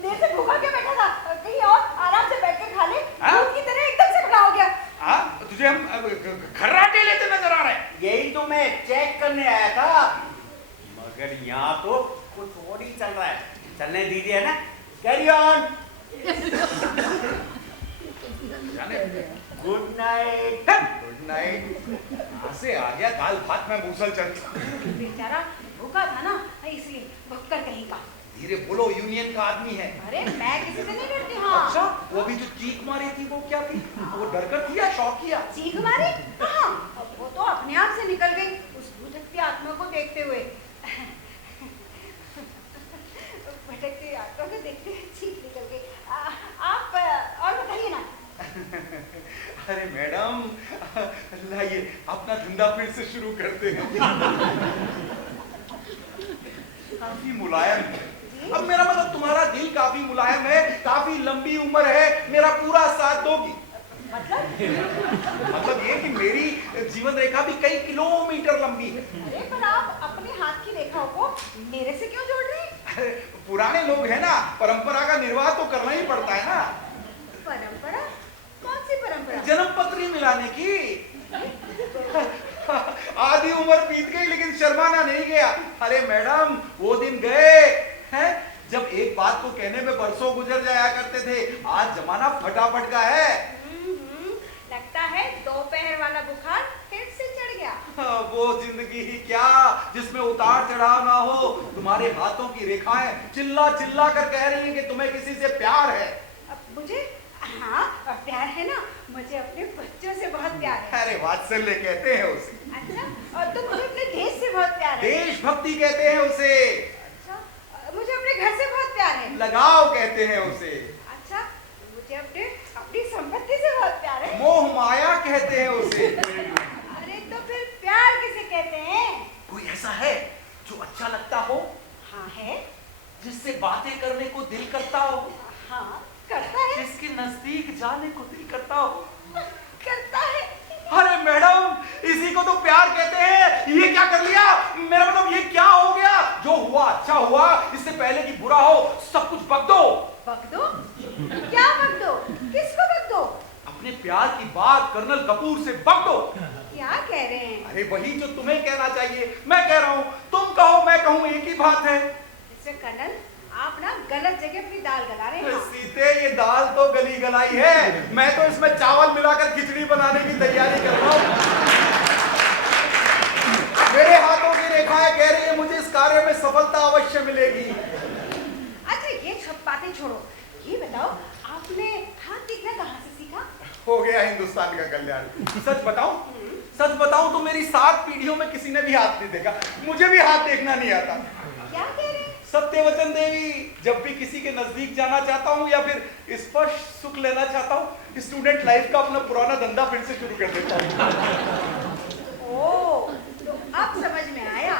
देर से भूखा क्यों बैठा था? कहीं और आराम से बैठ के खा ले। दूध की तरह एकदम से खड़ा हो गया। हाँ, तुझे हम खर्राटे लेते नजर आ रहे हैं। यही तो मैं चेक करने आया था, मगर यहाँ तो कुछ और ही चल रहा है। चलने दीजिए ना, carry on. Good night. Night. से आ गया, दाल भात में मूसल चलता। बेचारा भूखा था ना, इसलिए भक्कर कहीं का। धीरे बोलो, यूनियन का आदमी है। अरे मैं किसी से नहीं डरती। हाँ अच्छा, वो अभी जो चीख मारी थी वो क्या थी? वो डरकर थी या शौक किया? चीख मारी? हाँ, अब वो तो अपने आप से निकल गई उस भटकती आत्मा को देखते हुए। भटकती आत्मा को देखते हुए चीख निकल गई। आप और बताइए ना। अरे मैडम, लाइए अपना धंधा फिर से शुरू करते हैं। काफी मुलायम है। अब मेरा मतलब तुम्हारा दिल काफी मुलायम है, काफी लंबी उम्र है, मेरा पूरा साथ दोगी। मतलब ये कि मेरी जीवन रेखा भी कई किलोमीटर लंबी है। अरे पर आप अपने हाथ की रेखाओं को मेरे से क्यों जोड़ रहे हैं? पुराने लोग हैं ना, परंपरा का निर्वाह तो करना ही पड़ता है ना। परंपरा? कौन सी परंपरा? जन्म पत्री मिलाने की। आधी उम्र बीत गई लेकिन शर्माना नहीं गया। अरे मैडम, वो दिन गए हैं जब एक बात को कहने में बरसों गुजर जाया करते थे। आज जमाना फटाफट का है। लगता है दोपहर वाला बुखार फिर से चढ़ गया। वो जिंदगी ही क्या जिसमें उतार चढ़ाव ना हो। तुम्हारे हाथों की रेखाएं चिल्ला चिल्ला कर कह रही हैं कि तुम्हें किसी से प्यार है। मुझे? हाँ, प्यार है ना। मुझे अपने बच्चों से बहुत प्यार है। अरे वात्सल्य कहते हैं उसे। अच्छा, और तो मुझे अपने देश से बहुत प्यार है। देशभक्ति कहते हैं उसे। अच्छा, मुझे अपने घर से बहुत प्यार है। लगाव कहते हैं उसे। अच्छा, मुझे अपनी संपत्ति से बहुत प्यार है। मोह माया कहते हैं उसे। अरे तो फिर प्यार किसे कहते हैं? कोई ऐसा है जो अच्छा लगता हो? हाँ है। जिससे बातें करने को दिल करता हो? हाँ करता है। जिसके नजदीक जाने को दिल करता हो? करता है। अरे मैडम, इसी को तो प्यार कहते हैं। ये क्या कर लिया? मेरा मतलब ये क्या हो गया? जो हुआ अच्छा हुआ, इससे पहले कि बुरा हो सब कुछ बक दो। बक दो? क्या बक दो? किसको बक दो? अपने प्यार की बात कर्नल कपूर से बक दो। क्या कह रहे हैं? अरे वही जो तुम्हें कहना चाहिए मैं कह रहा हूँ। तुम कहो मैं कहूँ, एक ही बात है। मिस्टर कर्नल, आप ना गलत जगह अपनी दाल गला रहे हैं। सीते, ये दाल तो गली गलाई है। मैं तो इसमें चावल मिलाकर खिचड़ी बनाने की तैयारी कर रहा हूँ। मेरे हाथों की रेखाएं कह रही है मुझे इस कार्य में सफलता अवश्य मिलेगी। अच्छा, ये सब बातें छोड़ो। ये बताओ, आपने हाथ दिखना कहाँ से सीखा? हो गया हिंदुस्तान का कल्याण। सच बताऊं तो मेरी 7 पीढ़ियों में किसी ने भी हाथ नहीं देखा। मुझे भी हाथ देखना नहीं आता। क्या कह रहे हैं? सत्यवचन देवी, जब भी किसी के नजदीक जाना चाहता हूँ या फिर स्पर्श सुख लेना चाहता हूँ, स्टूडेंट लाइफ का अपना पुराना धंधा फिर से शुरू कर देता हूँ। ओह, तो अब समझ में आया।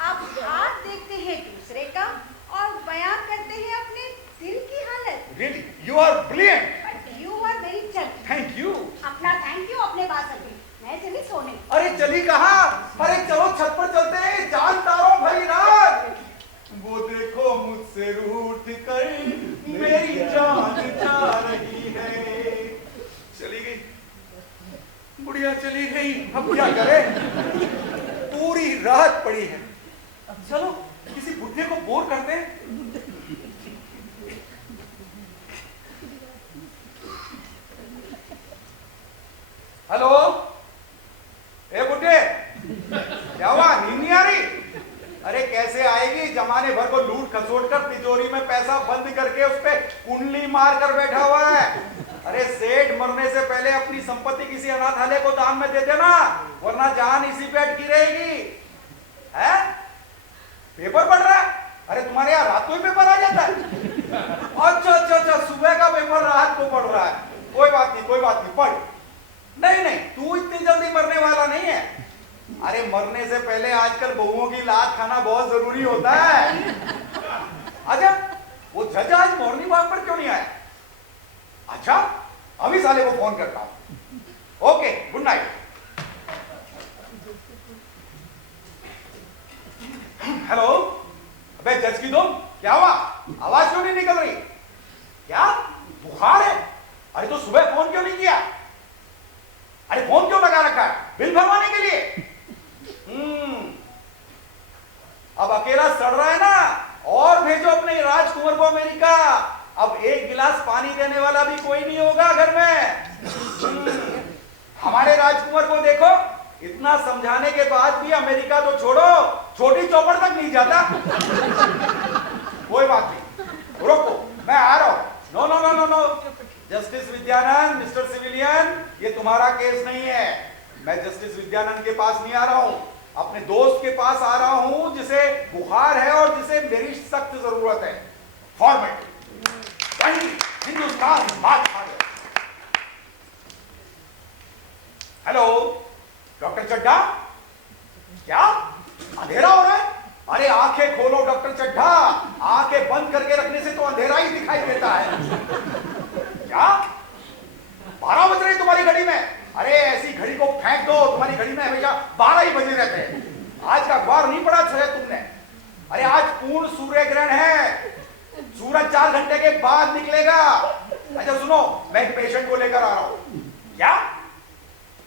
आप हाथ देखते हैं दूसरे का और बयान करते हैं अपने दिल की हालत। Really, you are brilliant. But you are very chubby. Thank you. अपना थैंक यू अपने पास रखें। मैं चली सोने। अरे चली कहाँ? अरे चलो छत पर चलते हैं, चांद तारों भरी रात। वो देखो मुझसे रूठ कर मेरी जान जा रही है। चली गई बुढ़िया, चली गई। अब क्या करें? पूरी रात पड़ी है। चलो किसी बुढ़े को बोर करते हैं। हेलो, ए बुढ़े, क्या हुआ? नींद नहीं आ रही? अरे कैसे आएगी? जमाने भर को लूट खसोट कर तिजोरी में पैसा बंद करके उस पे कुंडली मार कर बैठा हुआ है। अरे सेठ मरने से पहले अपनी संपत्ति किसी अनाथालय को दान में दे देना, वरना जान इसी पे अटकी रहेगी। है? पेपर पढ़ रहा है? अरे तुम्हारे यहाँ रात को ही पेपर आ जाता है? अच्छा, सुबह का पेपर रात को पढ़ रहा है। कोई बात नहीं, पढ़। नहीं, तू इतनी जल्दी मरने वाला नहीं है। अरे मरने से पहले आजकल बहुओं की लात खाना बहुत जरूरी होता है। अच्छा, वो जज आज मॉर्निंग वॉक पर क्यों नहीं आया? अच्छा, अभी साले को फोन करता हूं। Okay, good night. हेलो, अबे जज की तुम, क्या हुआ? आवाज क्यों नहीं निकल रही? क्या बुखार है? अरे तो सुबह फोन क्यों नहीं किया? अरे फोन क्यों लगा रखा है? बिल भरवाने के लिए? अब अकेला सड़ रहा है ना, और भेजो अपने राजकुमार को अमेरिका। अब एक गिलास पानी देने वाला भी कोई नहीं होगा घर में। हमारे राजकुमार को देखो, इतना समझाने के बाद भी अमेरिका तो छोड़ो, छोटी चौपड़ तक नहीं जाता। कोई बात नहीं, रुको, मैं आ रहा हूं। No no no no no, justice Vidyanand, mister civilian, ये तुम्हारा केस नहीं है। मैं जस्टिस विद्यानंद के पास नहीं आ रहा हूं, अपने दोस्त के पास आ रहा हूं जिसे बुखार है और जिसे मेरी सख्त जरूरत है। फॉर्मेट हिंदुस्तान बात। हेलो डॉक्टर चड्ढा, क्या अंधेरा हो रहा है? अरे आंखें खोलो डॉक्टर चड्ढा, आंखें बंद करके रखने से तो अंधेरा ही दिखाई देता है। क्या 12 बज रहे तुम्हारी घड़ी में? अरे ऐसी घड़ी को फेंक दो, तुम्हारी घड़ी में हमेशा 12 ही बजे रहते हैं। आज का अखबार नहीं पढ़ा शायद तुमने? अरे आज पूर्ण सूर्य ग्रहण है, सूरज 4 घंटे के बाद निकलेगा। अच्छा सुनो, मैं एक पेशेंट को लेकर आ रहा हूं। क्या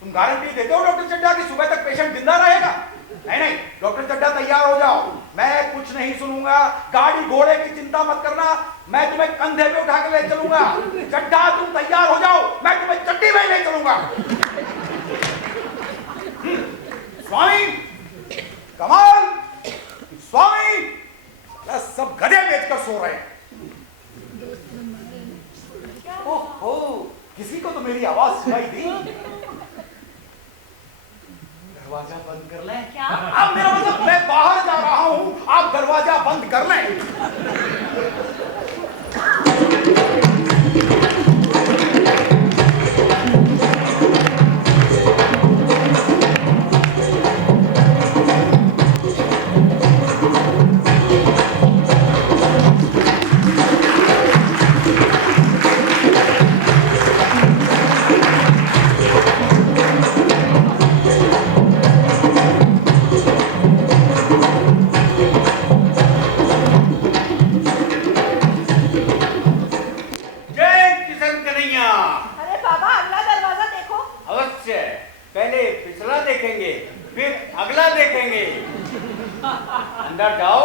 तुम गारंटी देते हो डॉक्टर चड्ढा कि सुबह तक पेशेंट जिंदा रहेगा? नहीं नहीं डॉक्टर चड्ढा, तैयार हो जाओ, मैं कुछ नहीं सुनूंगा। गाड़ी घोड़े की चिंता मत करना, मैं तुम्हें कंधे पे उठा के ले चलूंगा। चड्ढा तुम तैयार हो जाओ, मैं तुम्हें चड्डी में ले चलूंगा। स्वामी कमाल, स्वामी सब गधे बेचकर सो रहे हैं। ओहो, किसी को तो मेरी आवाज सुनाई दी। दरवाजा बंद कर लें? क्या? अब मेरा मतलब मैं बाहर जा रहा हूं, आप दरवाजा बंद कर लें। अंदर जाओ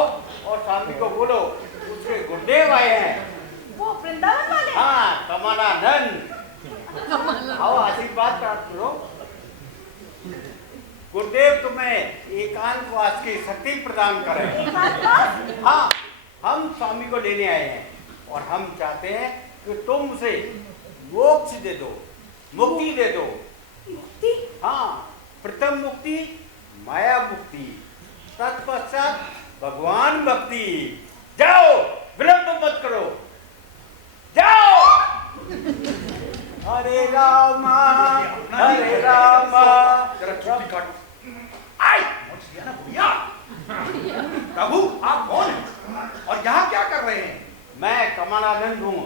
और स्वामी को बोलो उसके गुरुदेव आए हैं। वो वृंदावन वाले? हाँ, कमलानंद। आओ आशीर्वाद प्राप्त करो। गुरुदेव तुम्हें एकांतवास की शक्ति प्रदान करें। एकांतवास? हाँ, हम स्वामी को लेने आए हैं और हम चाहते हैं कि तुम उसे मोक्ष दे दो, मुक्ति दे दो। मुक्ति? हाँ, प्रथम मुक्ति माया मुक्ति, तत्पश्चात भगवान भक्ति। जाओ, विलंब मत करो, जाओ। हरे रामा हरे रामा। जरा चुप्पी काट। आई ना भैया। प्रभु आप कौन हैं और यहाँ क्या कर रहे हैं? मैं कमलानंद हूँ,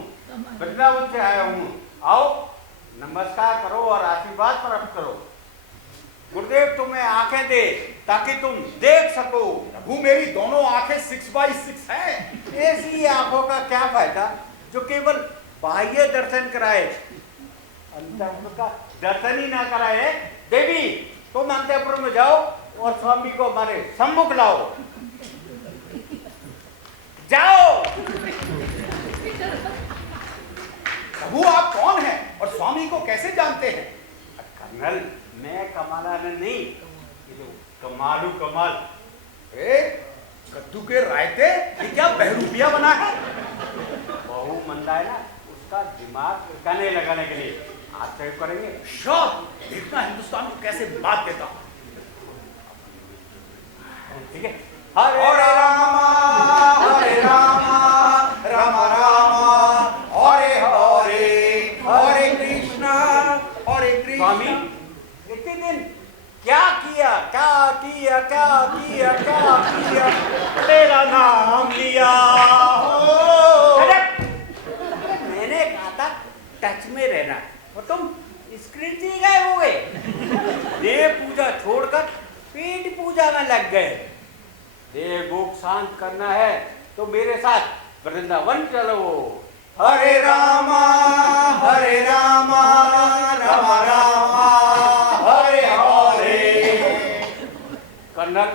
वृंदावन से आया हूँ। आओ नमस्कार करो और आशीर्वाद प्राप्त करो। गुरुदेव तुम्हें आंखें दे ताकि तुम देख सको। प्रभु मेरी दोनों आंखें 6x6 हैं। ऐसी आंखों का क्या फायदा जो केवल बाह्य दर्शन कराए, अंतःपुर का दर्शन ही ना कराए। देवी तुम अंतःपुर में जाओ और स्वामी को हमारे सम्मुख लाओ। जाओ। प्रभु आप कौन हैं और स्वामी को कैसे जानते हैं? कर्नल मैं कमलानंद नहीं, ये तो कमालू कमाल। कद्दू के रायते ये क्या बहरूपिया बना है? बहु मंदा है ना, उसका दिमाग ठिकाने लगाने के लिए आप सेव करेंगे। श्योर, देखना हिंदुस्तान को कैसे बात देता हूं। ठीक है। हरे रामा हरे रामा रामा रामा हरे हरे हरे कृष्णा हरे कृष्णा। स्वामी इतने दिन क्या किया क्या किया क्या किया क्या किया? तेरा नाम लिया। मैंने कहा था टच में रहना और तुम स्क्रीन से ही गायब हो गए। देव पूजा छोड़कर पेट पूजा में लग गए। देव भूख शांत करना है तो मेरे साथ वृंदावन चलो। हरे रामा रामा रामा हरे हरे। कर्नल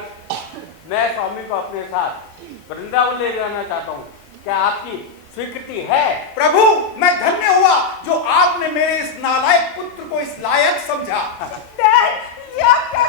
मैं स्वामी को अपने साथ वृंदावन ले जाना चाहता हूँ, क्या आपकी स्वीकृति है? प्रभु मैं धन्य हुआ जो आपने मेरे इस नालायक पुत्र को इस लायक समझा। ये आप क्या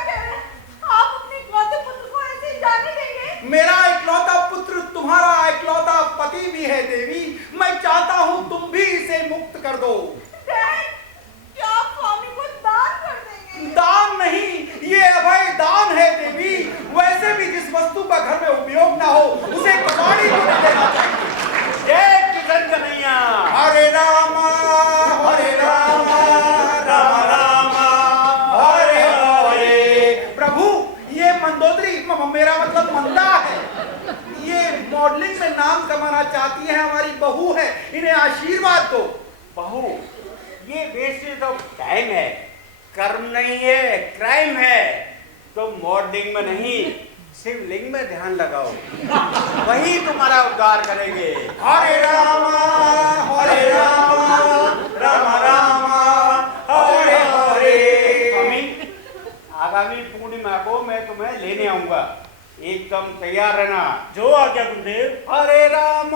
जाती है, हमारी बहू है, इन्हें आशीर्वाद दो। बहू, ये वेस्टेज ऑफ टाइम है, कर्म नहीं है, क्राइम है। तो मॉर्निंग में नहीं, शिवलिंग में ध्यान लगाओ, वही तुम्हारा उद्धार करेंगे। हरे राम राम राम हरे हरे। स्वामी, आगामी पूर्णिमा को मैं तुम्हें लेने आऊंगा, एकदम तैयार रहना। जो आज्ञा गुरुदेव। हरे Ram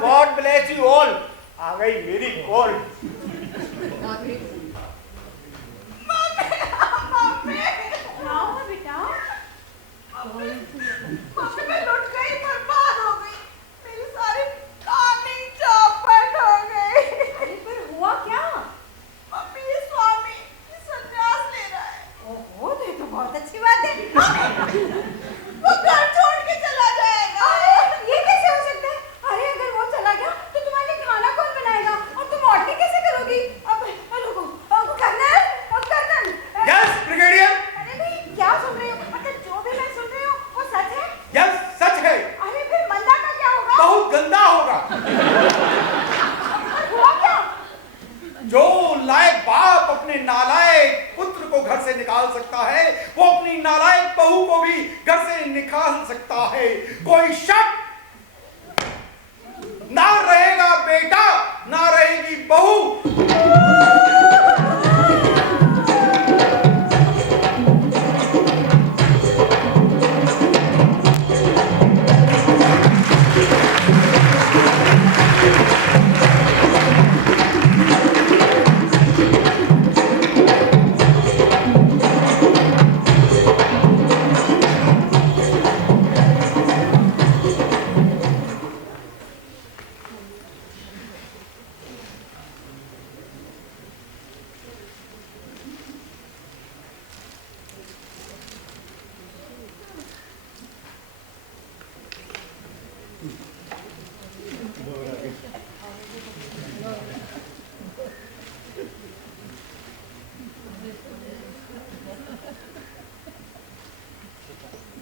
God bless you all. आ गई मेरी कॉल। हाँ बेटा, मम्मी मैं लुट गई, बर्बाद हो गई, मेरी सारी प्लानिंग चौपट हो गई। अरे पर हुआ क्या? मम्मी ये स्वामी संन्यास ले रहा है। ओहो, तो ये तो बहुत अच्छी बात है। वो घर छोड़ के चला जाएगा। अरे ये कैसे हो सकता है? अरे अगर वो चला गया तो तुम्हारे लिए खाना कौन बनाएगा और तुम ऑर्डर कैसे करोगी? अब रुको, कर्नल। Yes brigadier. अरे नहीं, क्या सुन रही हो? मतलब जो भी मैं सुन रही हूँ वो सच है? यस सच है। अरे फिर मंदा का क्या होगा? बहुत गंदा होगा। और हुआ क्या? जो लायक बाप अपने नालायक पुत्र को घर से निकाल सकता है, वो अपनी नालायक बहू को भी घर से निकाल सकता है। कोई शक ना रहेगा बेटा, ना रहेगी बहू।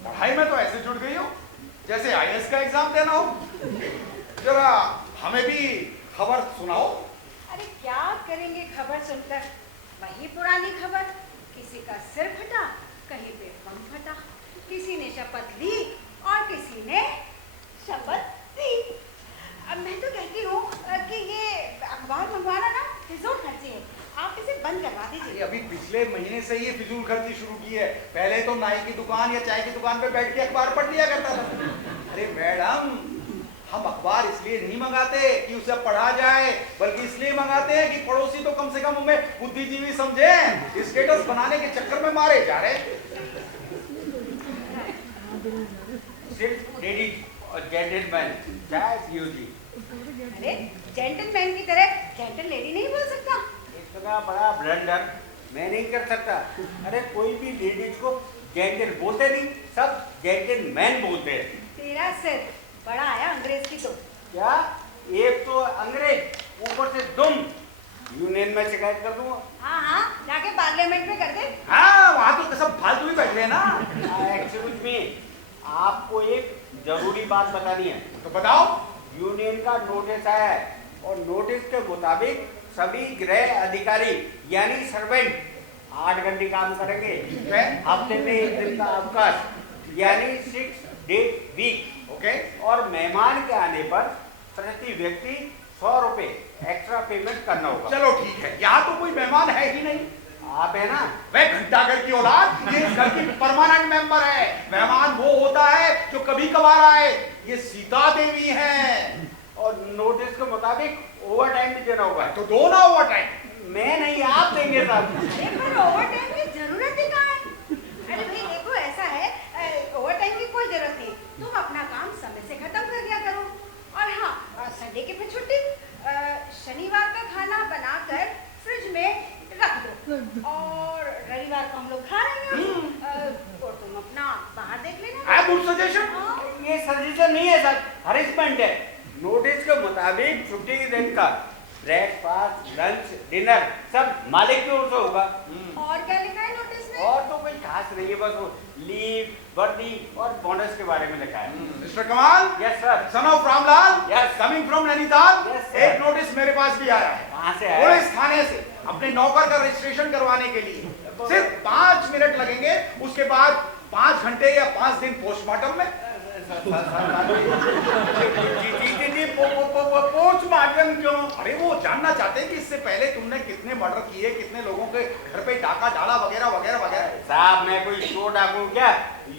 पढ़ाई में तो ऐसे जुड़ गई हो जैसे आईएएस का एग्जाम देना हो। जरा हमें भी खबर सुनाओ। अरे क्या करेंगे खबर सुनकर? वही पुरानी खबर, किसी का सिर फटा, कहीं पे बम फटा, किसी ने शपथ ली और किसी ने शपथ दी। अब मैं तो कहती हूँ कि ये अखबार मंगवाना ना फिजूल खर्ची है, आप इसे बंद करवा दीजिए। अभी पिछले महीने से ये फिजूल खर्ची शुरू की है। पहले तो नाई की दुकान या चाय की दुकान पे बैठ के अखबार पढ़ लिया करता था। अरे मैडम, हम अखबार इसलिए नहीं मंगाते कि उसे पढ़ा जाए, बल्कि इसलिए मंगाते हैं कि पड़ोसी तो कम से कम हमें बुद्धिजीवी समझे। स्टेटस बनाने के चक्कर में मारे जा रहे। जेंटलमैन, अरे जेंटलमैन की तरह जेंटल लेडी नहीं बोल सकता। इतना बड़ा ब्लंडर मैं नहीं कर सकता। अरे कोई भी लेडीज को जेंटल बोलते नहीं, सब जेंटलमैन बोलते हैं। तेरा सिर बड़ा आया अंग्रेज की तो। क्या? एक तो अंग्रेज, ऊपर से तुम। यूनियन में शिकायत कर दूंगा। हाँ, जाके पार्लियामेंट में कर दे। हाँ, वहाँ तो सब फालतू ही बैठे हैं ना। एक्सक्यूज मी, आपको एक जरूरी बात बतानी है। तो बताओ। यूनियन का नोटिस आया है और नोटिस के मुताबिक सभी गृह अधिकारी यानी सर्वेंट 8 घंटे काम करेंगे, हफ्ते में 1 दिन का अवकाश यानी 6 डे वीक। ओके। और मेहमान के आने पर प्रति व्यक्ति 100 रुपए एक्स्ट्रा पेमेंट करना होगा। चलो ठीक है, यहाँ तो कोई मेहमान है ही नहीं। आप है ना? वह घंटाघर की औलाद, ये इस घर की परमानेंट मेंबर है। मेहमान वो होता है जो कभी कभार आए। ये सीता देवी हैं। और नोटिस के मुताबिक ओवर टाइम भी देना होगा। तो दो ना ओवर टाइम। मैं नहीं, आप देंगे साहब। अरे पर ओवर टाइम की जरूरत ही कहाँ है? अरे भाई देखो, ऐसा है, ओवर टाइम की कोई जरूरत नहीं। तुम अपना काम समय से खत्म कर दिया करो। और हाँ, संडे की फिर छुट्टी, शनिवार का खाना बनाकर फ्रिज में रख दो और रविवार को हम लोग खा रहे हैं। और तुम अपना बाहर देख लेना। Good suggestion. ये सजेशन नहीं है सर, हरिसमेंट है। नोटिस के मुताबिक छुट्टी के दिन का ब्रेकफास्ट, लंच, डिनर सब मालिक की ओर से होगा। और क्या लिखा है नोटिस में? और तो कोई खास नहीं है, बस वो लीव, वर्दी और बोनस के बारे में लिखा है। मिस्टर कमाल, yes sir. Sun of Ramlal, Yes. Coming from Nainital, Yes, sir. एक नोटिस मेरे पास भी आया है। कहाँ से आया? पुलिस थाने से अपने नौकर का रजिस्ट्रेशन करवाने के लिए सिर्फ 5 मिनट लगेंगे, उसके बाद 5 घंटे या 5 दिन पोस्टमार्टम में। जी पोस्टमार्टम क्यों? अरे वो जानना चाहते हैं कि इससे पहले तुमने कितने मर्डर किए, कितने लोगों के घर पे डाका डाला वगैरह वगैरह वगैरह। साहब मैं कोई चोर डाकू क्या?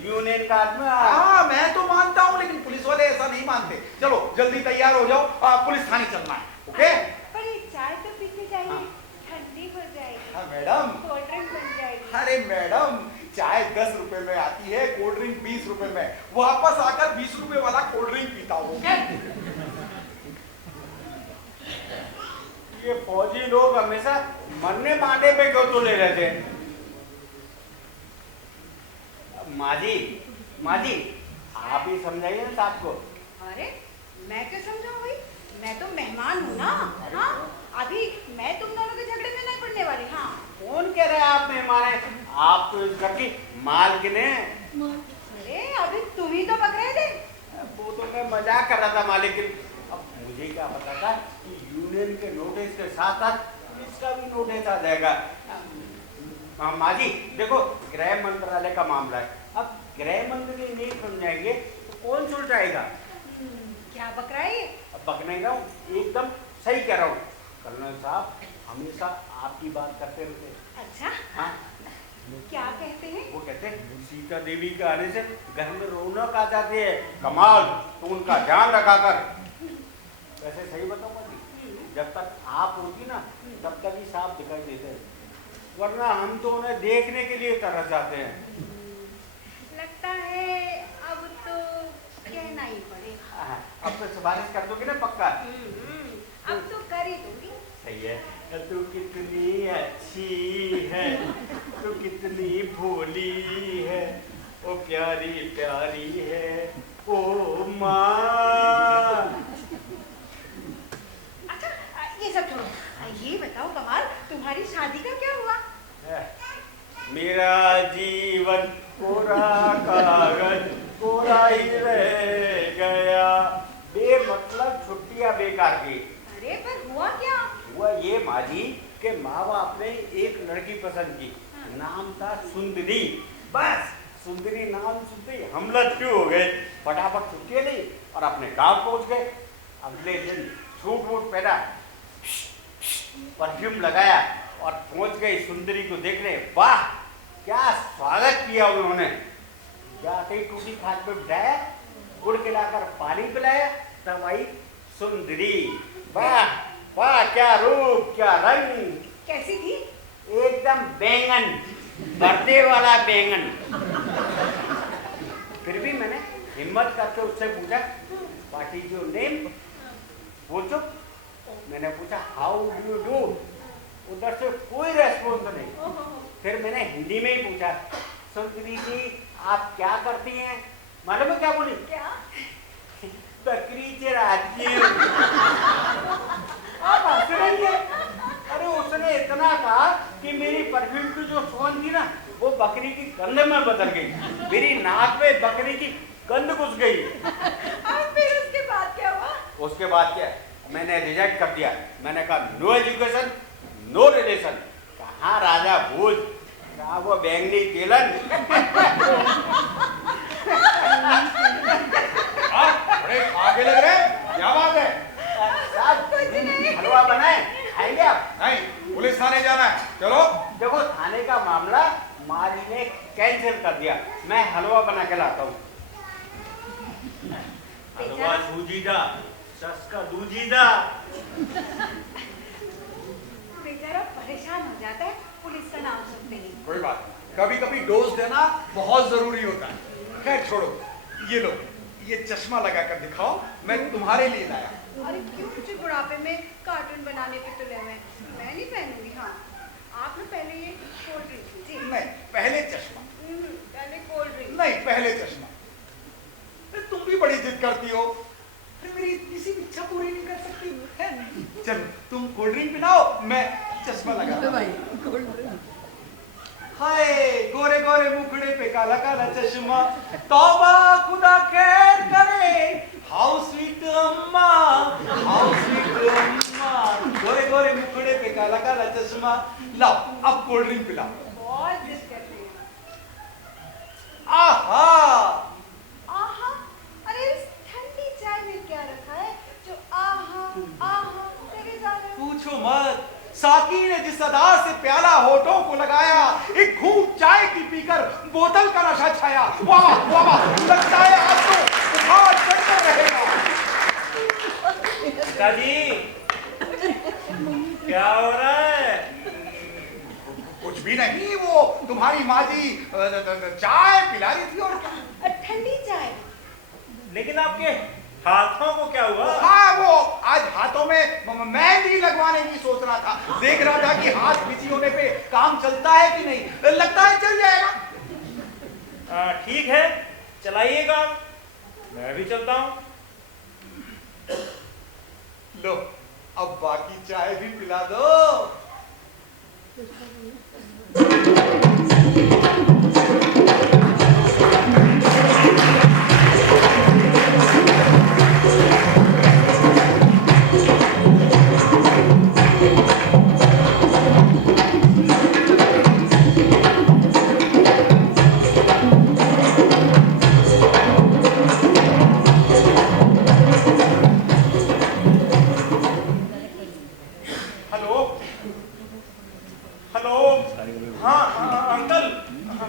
यूनियन का आदमी। हाँ मैं तो मानता हूँ, लेकिन पुलिस वाले ऐसा नहीं मानते। चलो जल्दी तैयार हो जाओ, पुलिस थाने चलना है। ओके? पर ये चाय तो पीते जाइए, ठंडी हो जाएगी। हाँ मैडम। कोल्ड ड्रिंक बन जाएगी। अरे मैडम, चाय 10 रुपए में आती है, कोल्ड ड्रिंक 20 रुपए में। वापस आकर 20 रुपए वाला कोल्ड ड्रिंक पीता हूँ। ये फौजी लोग हमेशा मरने मारने पे क्यों तुले रहते हैं? माजी आप ही समझाइए ना साहब को। अरे मैं क्या समझाऊं भाई, मैं तो मेहमान हूँ ना। हाँ अभी मैं तुम दोनों के झगड़े में नहीं पड़ने वाली। हाँ कौन कह रहा है आप मेहमान हैं? आप तो इस घर की मालकिन हैं। अरे अभी तुम ही तो पकड़े थे। वो तो मैं मजाक कर रहा था मालिक। अब मुझे क्या पता था कि यूनियन के नोटिस के साथ साथ इसका भी नोटिस आ जाएगा। हाँ माजी देखो, गृह मंत्रालय का मामला है। अब गृह मंत्री नहीं समझाएंगे तो कौन सुलझाएगा? क्या बकराई? अब बक नहीं रहा हूँ, एकदम सही कह रहा हूँ। कर्नल साहब हमेशा आपकी बात करते रहते हैं। अच्छा हाँ क्या कहते हैं? वो कहते हैं सीता देवी के आने से घर में रौनक आ जाती है। कमाल, तो उनका ध्यान रखा कर। वैसे सही बताऊँ माजी, जब तक आप होती ना तब तक ही साफ दिखाई देते हैं, वरना हम तो उन्हें देखने के लिए तरस जाते हैं। लगता है अब तो कहना ही पड़ेगा। अब तो सिफारिश कर दोगे ना पक्का? अब तो कर ही दूंगी। सही है। तू कितनी अच्छी है, तू कितनी भोली है, ओ प्यारी प्यारी है ओ माँ। अच्छा ये सब छोड़ो, ये बताओ कमाल, तुम्हारी शादी का क्या हुआ? मेरा जीवन कोरा कागज कोरा ही रह गया, बेमतलब छुट्टियां बेकार की। अरे पर हुआ क्या? हुआ ये माजी के माँ बाप ने एक लड़की पसंद की। नाम था सुंदरी। बस सुंदरी नाम सुनते ही हम लट्टू हो गए। फटाफट छुट्टियां ली और अपने गांव पहुंच गए। अगले दिन सूट वूट पहना, परफ्यूम लगाया और पहुंच गए सुंदरी को देखने। वाह क्या स्वागत किया उन्होंने। जाते ही टूटी खाट पे बिठाया, गुड़ खिलाकर पानी पिलाया, तब आई सुंदरी। वाह वाह क्या रूप क्या रंग। कैसी थी? एकदम बैंगन, भरते वाला बैंगन। फिर भी मैंने हिम्मत करके उससे पूछा व्हाट इज योर नेम। वो चुप। मैंने पूछा हाउ डू यू डू। उधर से कोई रेस्पॉन्स नहीं। फिर मैंने हिंदी में ही पूछा सुंदरी जी आप क्या करती हैं? मालूम है क्या बोली? क्या? बकरी चराती हूँ। आप हंस रही है? अरे उसने इतना कहा कि मेरी परफ्यूम की जो सुगंध थी ना वो बकरी की गंध में बदल गई। मेरी नाक में बकरी की गंध घुस गई। अब फिर उसके बाद क्या हुआ? उसके बाद क्या, मैंने रिजेक्ट कर दिया। मैंने कहा नो एजुकेशन नो रिलेशन। कहाँ राजा भोज, कहाँ वो बैंगनी केलन। बड़े आगे लग रहे हैं, क्या बात है? साहब हलवा बनाए खाएंगे आप? नहीं, पुलिस थाने जाना है, चलो। देखो थाने का मामला मारी ने कैंसिल कर दिया, मैं हलवा बना के लाता हूँ। हलवा सूजीदा, सस्का दूजीदा। बेचारा परेशान हो जाता है पुलिस का नाम सुनते ही। कोई बात नहीं, कभी कभी डोज देना बहुत जरूरी होता है। खैर छोड़ो, ये लो, ये चश्मा लगा कर दिखाओ, मैं तुम्हारे लिए लाया। अरे क्यों मुझे बुढ़ापे में कार्टून बनाने पे तुले हुए? मैं नहीं पहनूंगी। हाँ आप ना पहले ये कोल्ड ड्रिंक लीजिए। नहीं, पहले चश्मा। पहले कोल्ड ड्रिंक। नहीं, पहले चश्मा। अरे तुम भी बड़ी जिद करती हो। अरे मेरी किसी भी इच्छा पूरी नहीं कर सकती है? चलो तुम कोल्ड ड्रिंक पिलाओ, मैं चश्मा लगा। हाय गोरे गोरे मुखड़े पे काला काला चश्मा, तौबा खुदा खैर करे, हाउ स्वीट अम्मा, हाउ स्वीट अम्मा, गोरे गोरे मुखड़े पे काला काला चश्मा। लाओ अब कोल्ड ड्रिंक पिलाओ। बहुत जिद करते हैं। आहा आहा, अरे इस ठंडी चाय में क्या रखा है जो आहा आहा करे जा रहे हो? पूछो मत, साकी ने जिस अदा से प्याला होठों को लगाया, एक घूंट चाय की पीकर बोतल का नशा छाया। वाह वाह वाह, लगता है आज तो बुखार चढ़ता रहेगा। दादी क्या हो रहा है? कुछ भी नहीं, वो तुम्हारी माँ जी चाय पिला रही थी और क्या। ठंडी चाय। लेकिन आपके हाथों को क्या हुआ? हाँ, वो आज हाथों में मेहंदी लगवाने की सोच रहा था। देख रहा था कि हाथ बिजी होने पे काम चलता है कि नहीं। लगता है चल जाएगा। ठीक है, चलाइए काम, मैं भी चलता हूँ। लो अब बाकी चाय भी पिला दो।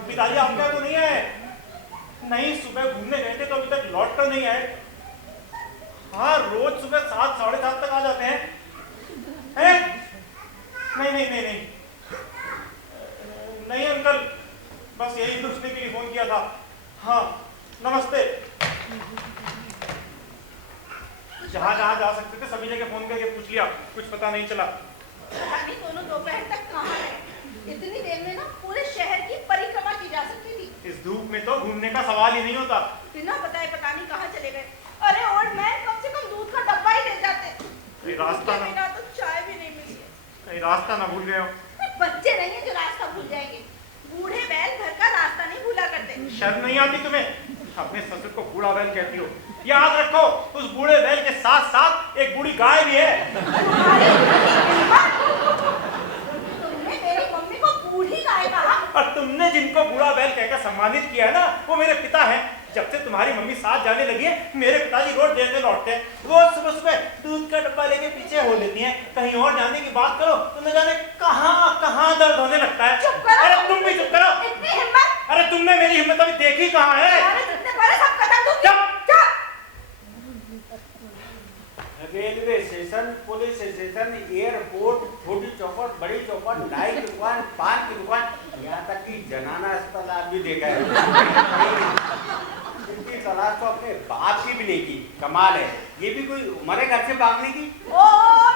पिताजी आपका तो नहीं आए? नहीं, सुबह घूमने गए थे तो अभी तक लौट कर नहीं आए। हाँ, रोज सुबह 7 साढ़े 7 तक आ जाते हैं। हैं? नहीं नहीं नहीं नहीं नहीं अंकल, बस यही पूछने के लिए फोन किया था। हाँ नमस्ते। जहाँ जहाँ जा सकते थे सभी जगह फोन करके पूछ लिया, कुछ पता नहीं चला। अभी दोनों दोपहर तक कहाँ है? इतनी देर में ना पूरे शहर की परिक्रमा की जा सकती थी। इस धूप में तो घूमने का सवाल ही नहीं होता। बिना बताए पता नहीं कहाँ चले गए। अरे ओल्ड मैन, कम से कम दूध का डब्बा ही ले जाते। रास्ता ना, बिना तो चाय भी नहीं मिली है। कहीं रास्ता ना भूल गए हो? बच्चे नहीं है जो रास्ता भूल जाएंगे। बूढ़े बैल घर का रास्ता नहीं भूला करते। शर्म नहीं आती तुम्हें? अपने ससुर को बूढ़ा बैल कहती हो। याद रखो, उस बूढ़े बैल के साथ साथ एक बूढ़ी गाय भी है। तुमने मेरी मम्मी को बूढ़ी गाय कहा? और तुमने जिनको बूढ़ा बैल कहकर सम्मानित किया है ना, वो मेरे पिता हैं। जब से तुम्हारी मम्मी साथ जाने लगी है, मेरे पिताजी रोज देर से लौटते हैं। रोज सुबह सुबह दूध का डब्बा लेके पीछे हो लेती हैं। कहीं और जाने की बात करो तो न जाने कहाँ कहाँ दर्द होने लगता है। चुप करो। अरे तुम भी चुप करो। इतनी हिम्मत? अरे तुमने मेरी हिम्मत अभी देखी कहाँ है? अरे तुमने बड़े सब कदम दूंगी। चुप। Railway station, police station, airport, छोटी चौपट, बड़ी चौपट, नाई की दुकान, पान की दुकान, यहाँ तक कि जनाना अस्पताल भी देखा है। इनकी तलाश तो अपने बाप की भी नहीं की। कमाल है, ये भी कोई उम्र है घर से भागने की? ओ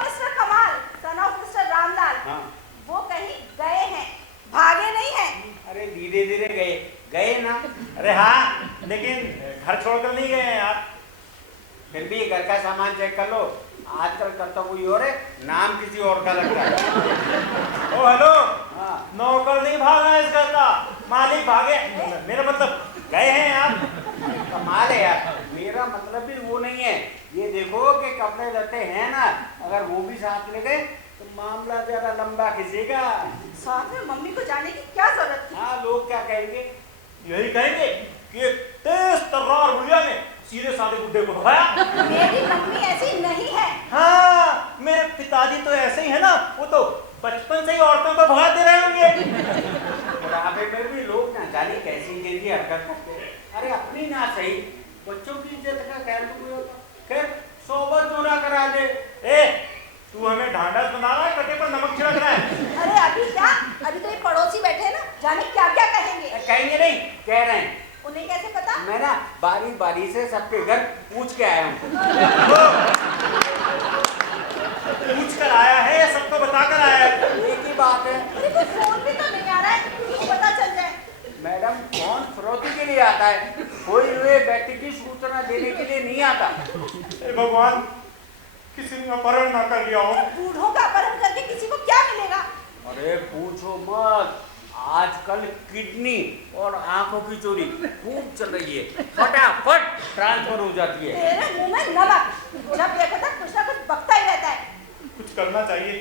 मिस्टर कमाल, सन ऑफ मिस्टर रामलाल। हाँ। वो कहीं गए हैं, भागे नहीं हैं। अरे धीरे धीरे गए ना। अरे हाँ, लेकिन घर छोड़कर नहीं गए हैं यार। फिर भी घर का सामान चेक कर लो। आजकल करता कोई और है, नाम किसी और का लगता है। ओ हेलो, हाँ। नौकर नहीं भागा इस घर का, मालिक भागे। मेरा मतलब गए हैं यार। कमाल है यार, मेरा मतलब भी वो नहीं है। ये देखो कि कपड़े लते हैं ना, अगर वो भी साथ ले गए तो मामला जरा लंबा खिंचेगा। साथ में मम्मी को जाने की क्या जरूरत थी? हाँ, लोग क्या कहेंगे? यही कहेंगे कि एक तेज तर्रार बुढ़िया ने सीधे साधे बुड्ढे को भगाया। मेरी मम्मी ऐसी नहीं है। हाँ, मेरे पिताजी तो ऐसे ही है ना, वो तो बचपन से ही औरतों को भगाते रहे होंगे। बुढ़ापे में भी लोग ना जाने कैसी कैसी हरकत करते हैं। अरे अपनी ना सही, बच्चों की इज्जत का खैर सोबत जो ना करा दे। ए, तू हमें ढांढस बना रहा है, कटे पर नमक छिड़क रहा है। अरे अभी क्या, अभी तो ये पड़ोसी बैठे हैं ना, जाने क्या क्या कहेंगे। कहेंगे नहीं, कह रहे हैं। उन्हें कैसे पता? मैं ना बारी बारी से सबके घर पूछ के आया हूँ। पूछ कर आया है या सबको बता कर आया है? एक ही बात है। अरे कोई फोन भी तो नहीं आ रहा है कि पता चल जाए। मैडम, कौन फिरौती के लिए आता है, कोई हुए व्यक्ति की सूचना देने के लिए नहीं आता। भगवान, किसी ने अपहरण ना कर लिया हो। बूढ़ों का अपहरण करके किसी को क्या मिलेगा? अरे पूछो मत, आजकल किडनी और आंखों की चोरी खूब चल रही है, फटाफट ट्रांसफर हो जाती है। तेरे मुंह में नमक, जब देखो तब कुछ ना कुछ बकता ही रहता है। कुछ करना चाहिए,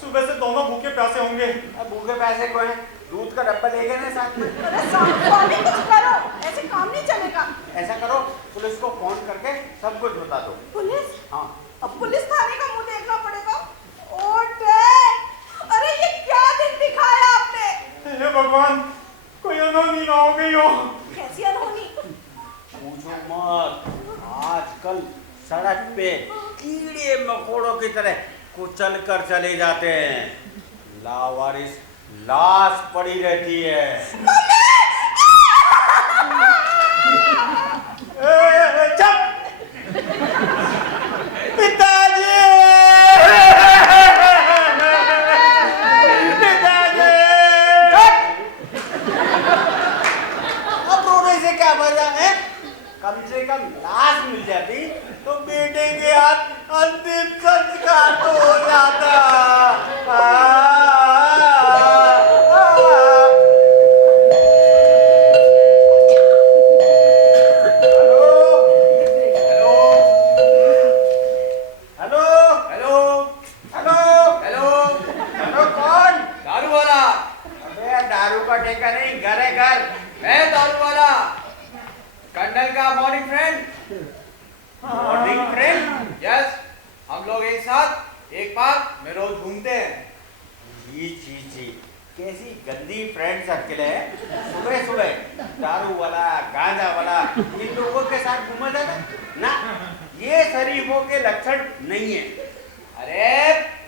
सुबह से दोनों भूखे प्यासे होंगे। अब भूखे पैसे को है, दूध का डब्बा ले गए ना साथ में। अरे स्वामी कुछ करो, ऐसे काम नहीं चलेगा। ऐसा करो, पुलिस को फोन करके सब कुछ बता दो। पुलिस? हाँ। अब पुलिस थाने का मुंह देखना पड़ेगा। ओ डैड, अरे ये क्या दिन दिखाया आपने? हे भगवान, कोई अनहोनी ना हो गई हो। कैसी अनहोनी? पूछो मत, आजकल सड़क पे कीड़े मकोड़ों की तरह कुचल कर चले जाते हैं, लावारिस लाश पड़ी रहती है। चुप! पिताजी! पिताजी! अब रोने से क्या वजह है? कम से कम लाश मिल जाती तो बेटे के हाथ अंतिम संस्कार तो हो जाता। कैसी गंदी फ्रेंड सर्किल है, सुबह सुबह दारू वाला गांजा वाला इन लोगों के साथ घूमा जाता ना, ये शरीफों के लक्षण नहीं है। अरे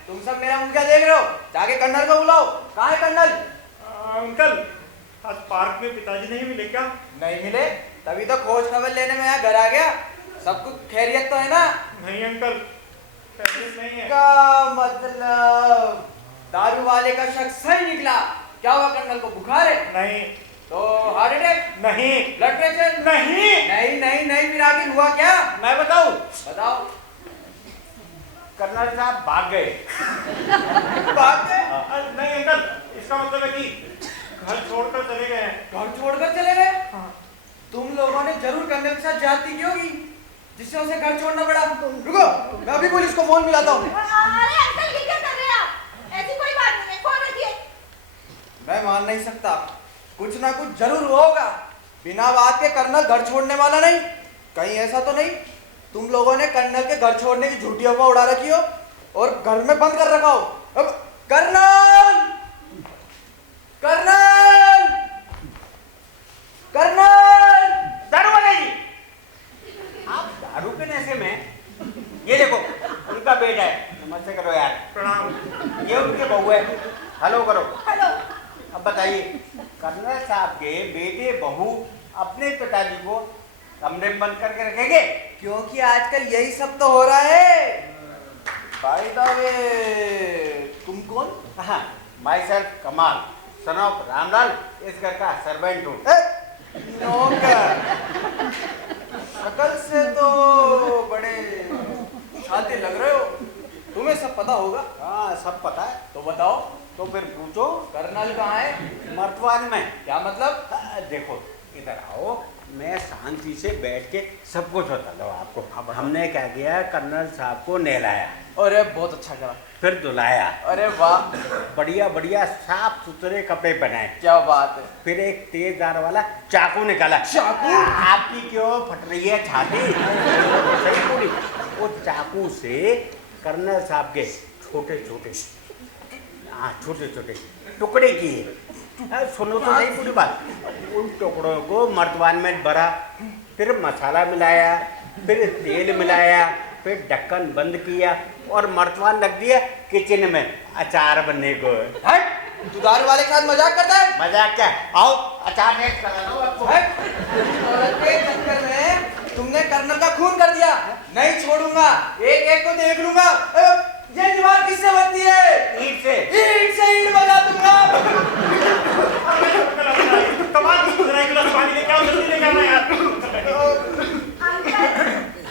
तुम सब मेरा मुंह क्या देख रहे हो? जाके कर्नल को बुलाओ। कहाँ है कर्नल? अंकल, आज पार्क में पिताजी नहीं मिले क्या? नहीं मिले, तभी तो खोज खबर लेने में यहाँ घर आ गया। सब कुछ खैरियत तो है ना? नहीं अंकल, खैरियत नहीं है। का मतलब दारू वाले का शख्स सही निकला। क्या हुआ कर्नल को? बुखार है? नहीं। तो हार्ट अटैक? नहीं। Blood pressure? नहीं। नहीं नहीं नहीं, फिर आगे हुआ क्या? मैं बताऊं? बताओ। कर्नल साहब भाग गए। भाग गए? नहीं अंकल, इसका मतलब है कि घर छोड़कर चले गए हैं। घर छोड़कर चले गए? तुम लोगों ने जरूर कर्नल के साथ ज्यादती की होगी, जिससे उसे घर छोड़ना पड़ा। रुको, मैं अभी पुलिस को फोन मिलाता हूँ। अरे अंकल, ये क्या कर रहे हैं आप? ऐसी कोई बात नहीं है, फोन रखिए। मैं मान नहीं सकता, कुछ ना कुछ जरूर हुआ होगा। बिना बात के कर्नल घर छोड़ने वाला नहीं। कहीं ऐसा तो नहीं तुम लोगों ने कर्नल के घर छोड़ने की झूठी अफवाह उड़ा रखी हो और घर में बंद कर रखा हो? अब कर्नल, कर्नल, कर्नल! दारू वाले जी, आप दारू के नशे में? ये देखो, उनका बेटा है। नमस्ते करो यार। प्रणाम। ये उनके बहू है। हेलो करो। हेलो। अब बताइए, कर्नल साहब के बेटे बहू अपने पिताजी को कमरे में बंद करके रखेंगे? क्योंकि आजकल यही सब तो हो रहा है। बाय द वे, तुम कौन? हाँ, माई सेल्फ कमाल, सन ऑफ रामलाल, इस घर का सर्वेंट हूँ। नौकर। शक्ल से तो बड़े शातिर लग रहे हो। तुम्हें सब पता होगा? हाँ, सब पता है। तो बताओ। तो फिर पूछो। कर्नल कहाँ है? मर्तवान में। क्या मतलब? देखो, इधर आओ, मैं शांति से बैठ के सब कुछ बता दूँ आपको। हमने क्या किया, कर्नल साहब को नहलाया। अरे बहुत अच्छा करा। फिर धुलाया। अरे वाह, बढ़िया बढ़िया साफ सुथरे कपड़े पहनाए। क्या बात है। फिर एक तेज धार वाला चाकू निकाला। चाकू? आपकी क्यों फट रही है छाती? सही बोली। वो चाकू से कर्नल साहब के छोटे छोटे, हाँ छोटे छोटे टुकड़े किए। सुनो तो सही पूरी बात। उन टुकड़ों को मर्तबान में भरा, फिर मसाला मिलाया, फिर तेल मिलाया, फिर ढक्कन बंद किया और मर्तबान रख दिया किचन में अचार बनने को। हट, तू दारू वाले के साथ मजाक करता है? मजाक क्या? आओ अचार टेस्ट करा दो आपको। हट, औरत के चक्कर में तुमने कर्नल का खून कर दिया। नहीं छोड़ूंगा, एक एक को देख लूंगा। ये दीवार किससे बनती है? ईंट से। ईंट से ईंट बना दूंगा। कमाल की गुजरा, एक गिलास पानी लेके आओ, जल्दी लेके आना यार। अंकल,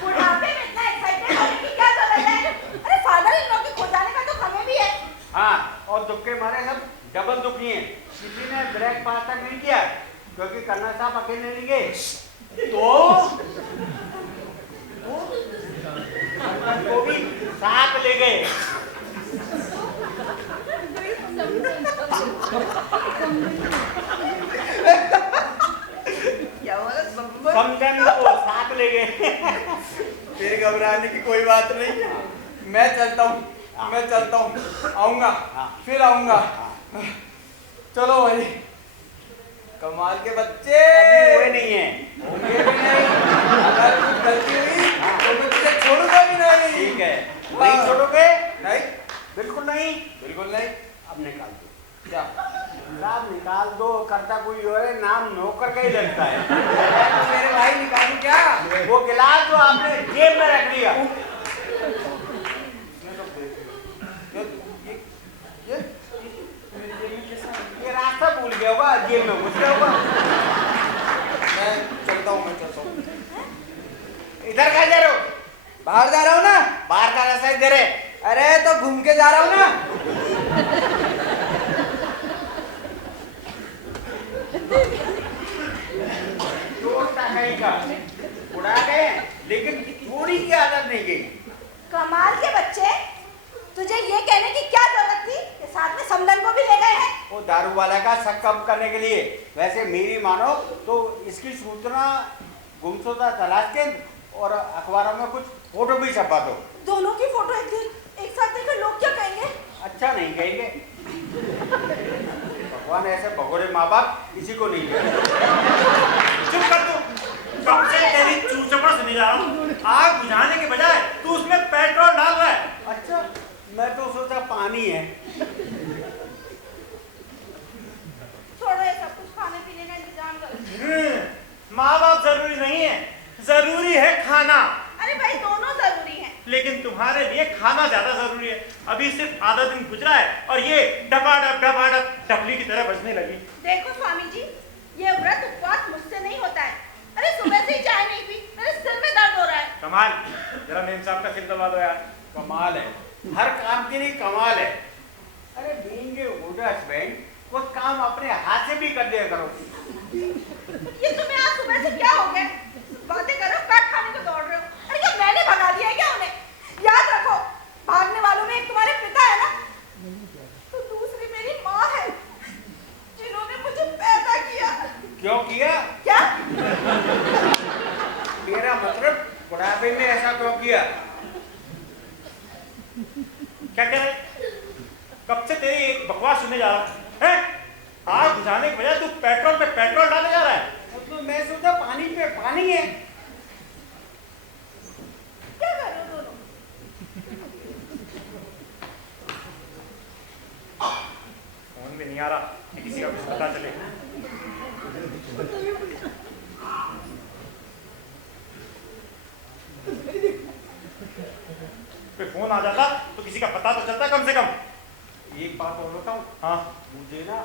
बुढ़ापे में इतना एक्साइटेड होने की क्या जरूरत है? अरे फादर इन लोग के खो जाने का तो हमें भी है। हाँ, और दुख के मारे सब डबल दुखी हैं। किसी ने ब्रेक ब्रेकफास्ट तक नहीं किया क्योंकि कर्नल साहब अकेले नहीं गए तो को भी साथ ले गए। क्या बोला समझन को साथ ले गए। फिर घबराने की कोई बात नहीं, मैं चलता हूँ, मैं चलता हूँ, आऊंगा, फिर आऊंगा। चलो भाई, कमाल के बच्चे। अभी हुए नहीं है। होंगे भी नहीं, अगर कुछ गलती हुई तो मैं तुझे छोड़ूंगा भी नहीं। ठीक है, नहीं छोड़ोगे? नहीं, बिल्कुल नहीं। बिल्कुल नहीं। अब निकाल दो। क्या साहब निकाल दो, करता कोई और है, नाम नौकर का ही लगता है। तो मेरे भाई निकालू क्या? वो गिलास जो आपने जेब में रख लिया। ये रास्ता भूल गया होगा, जेब में घुस गया होगा। मैं चलता हूँ, मैं चलता हूँ। इधर कहाँ जा रहे हो? बाहर जा रहा हूँ ना। बाहर का रास्ता इधर है। अरे तो घूम के जा रहा हूँ ना। कहीं का उड़ा गए, लेकिन चोरी की आदत नहीं गई। कमाल के बच्चे, तुझे ये कहने की क्या जरूरत थी कि साथ में समदन को भी ले गए हैं? वो दारू वाला का शक कम करने के लिए। वैसे मेरी मानो तो इसकी सूचना गुमशुदा तलाश केंद्र और अखबारों में कुछ फोटो भी छपा दो। दोनों की फोटो एक साथ देखकर लोग क्या कहेंगे? अच्छा नहीं कहेंगे। भगवान ऐसे भगोड़े माँ बाप किसी को नहीं कहेंगे। चुप कर तू। कब से तेरी चूचपड़ सुनी जा रहा हूँ। आग बुझाने के बजाय तू उसमें पेट्रोल डाल रहा है। अच्छा, मैं तो सोचा पानी है। छोड़ो ये सब कुछ, खाने पीने का इंतजाम करो। माँ बाप जरूरी नहीं है, जरूरी है खाना। अरे भाई दोनों जरूरी हैं। लेकिन तुम्हारे लिए खाना ज्यादा जरूरी है। अभी सिर्फ आधा दिन गुजरा है और ये डपाडप डपली की तरह बजने लगी। देखो स्वामी जी, ये व्रत उपवास मुझसे नहीं होता है। अरे सुबह से ही चाय नहीं पी, मेरे सिर में दर्द हो रहा है। कमाल, जरा मेम साहब का सिर दबा दो यार। कमाल है, हर काम के लिए कमाल है। अरे बीइंग ए गुड हस्बैंड, कुछ काम अपने हाथ से भी कर दिया करो। ये तुम्हें आज सुबह से क्या हो गया? बातें करो, काट खाने को दौड़ रहे हो। अरे क्या मैंने भगा दिया है क्या उन्हें? याद रखो, भागने वालों में एक तुम्हारे पिता है ना, तो दूसरी मेरी माँ है, जिन्होंने मुझे पैदा किया। क्यों किया? क्या? मेरा मतलब बुढ़ापे में ऐसा क्यों किया? क्या कह रहे? कब से तेरी एक बकवास सुनने जा रहा है? आग बुझाने के बजाय तू पेट्रोल पे पेट्रोल डालने जा रहा है। मतलब मैं सोचा पानी पे पानी है। क्या कर रहे हो दोनों? फोन भी नहीं आ रहा कि किसी का कुछ पता चले। कोई फोन आ जाता तो किसी का पता तो चलता कम से कम। एक बात और बताऊं? हाँ, मुझे ना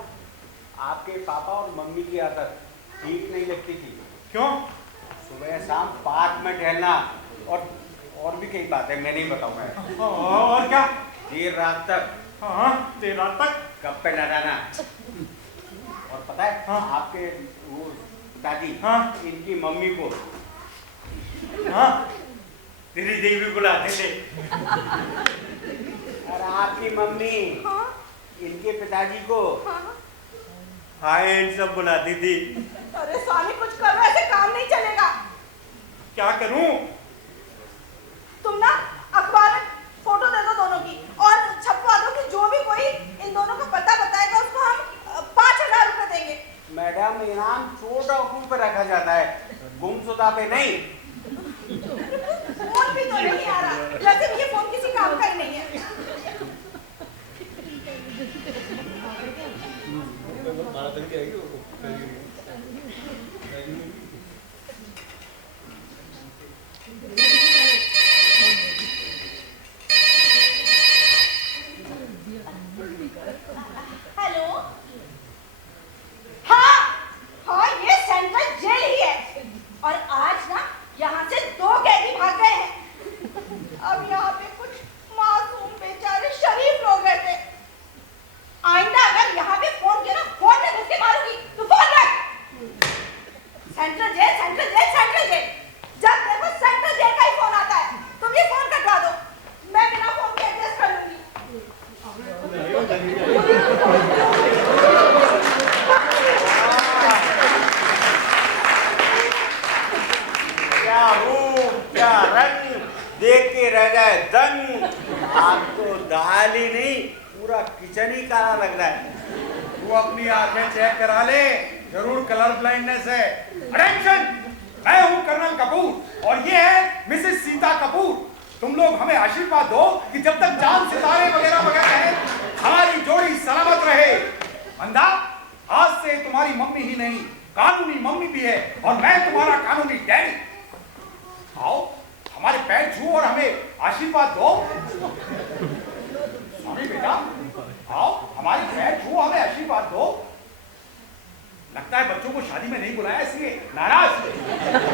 आपके पापा और मम्मी की आदत ठीक नहीं लगती थी। क्यों? सुबह शाम पार्क में टहलना और भी कई बातें मैं नहीं बताऊंगा। और क्या? देर रात तक। हाँ, देर रात तक गप्पे लड़ाना। और पता है हाँ। आपके वो पिताजी, हाँ। इनकी मम्मी को हाँ, दीदी भी बुलाते थे। और आपकी मम्मी हाँ? इनके पिताजी को हाँ? हाय सब बुलाती थी। अरे स्वामी कुछ करो, ऐसे काम नहीं चलेगा। क्या करूं? तुम ना अखबार में फोटो दे दो दोनों की और छपवा दो कि जो भी कोई इन दोनों का पता बताएगा उसको हम 5,000 रुपए देंगे। मैडम, इनाम चोर डाकू पे रखा जाता है, गुमशुदा पे नहीं। फोन भी तो नहीं आ रहा, वैसे भी ये फोन किसी काम का ही नहीं है। हेलो, हाँ हाँ, ये सेंट्रल जेल ही है और आज ना यहाँ से 2 कैदी भाग गए हैं। अब यहाँ पे कुछ मासूम बेचारे शरीफ लोग रहते। आइंदा अगर यहाँ पे फोन किया ना, फोन में घुस के मारूंगी। दाल ही नहीं, पूरा किचन ही काला लग रहा है। तू अपनी आंखें चेक करा ले, जरूर कलर ब्लाइंडनेस है। अटेंशन, मैं हूं कर्नल कपूर और ये है मिसेस सीता कपूर। तुम लोग हमें आशीर्वाद दो कि जब तक चांद सितारे वगैरह वगैरह है, हमारी जोड़ी सलामत रहे। मंदा, आज से तुम्हारी मम्मी ही नहीं, कानूनी मम्मी भी है और मैं तुम्हारा कानूनी डैडी। आओ, हमारे पैर छू और हमें आशीर्वाद दो। स्वामी बेटा, आओ, हमारे पैर छू, हमें आशीर्वाद दो। लगता है बच्चों को शादी में नहीं बुलाया इसलिए नाराज।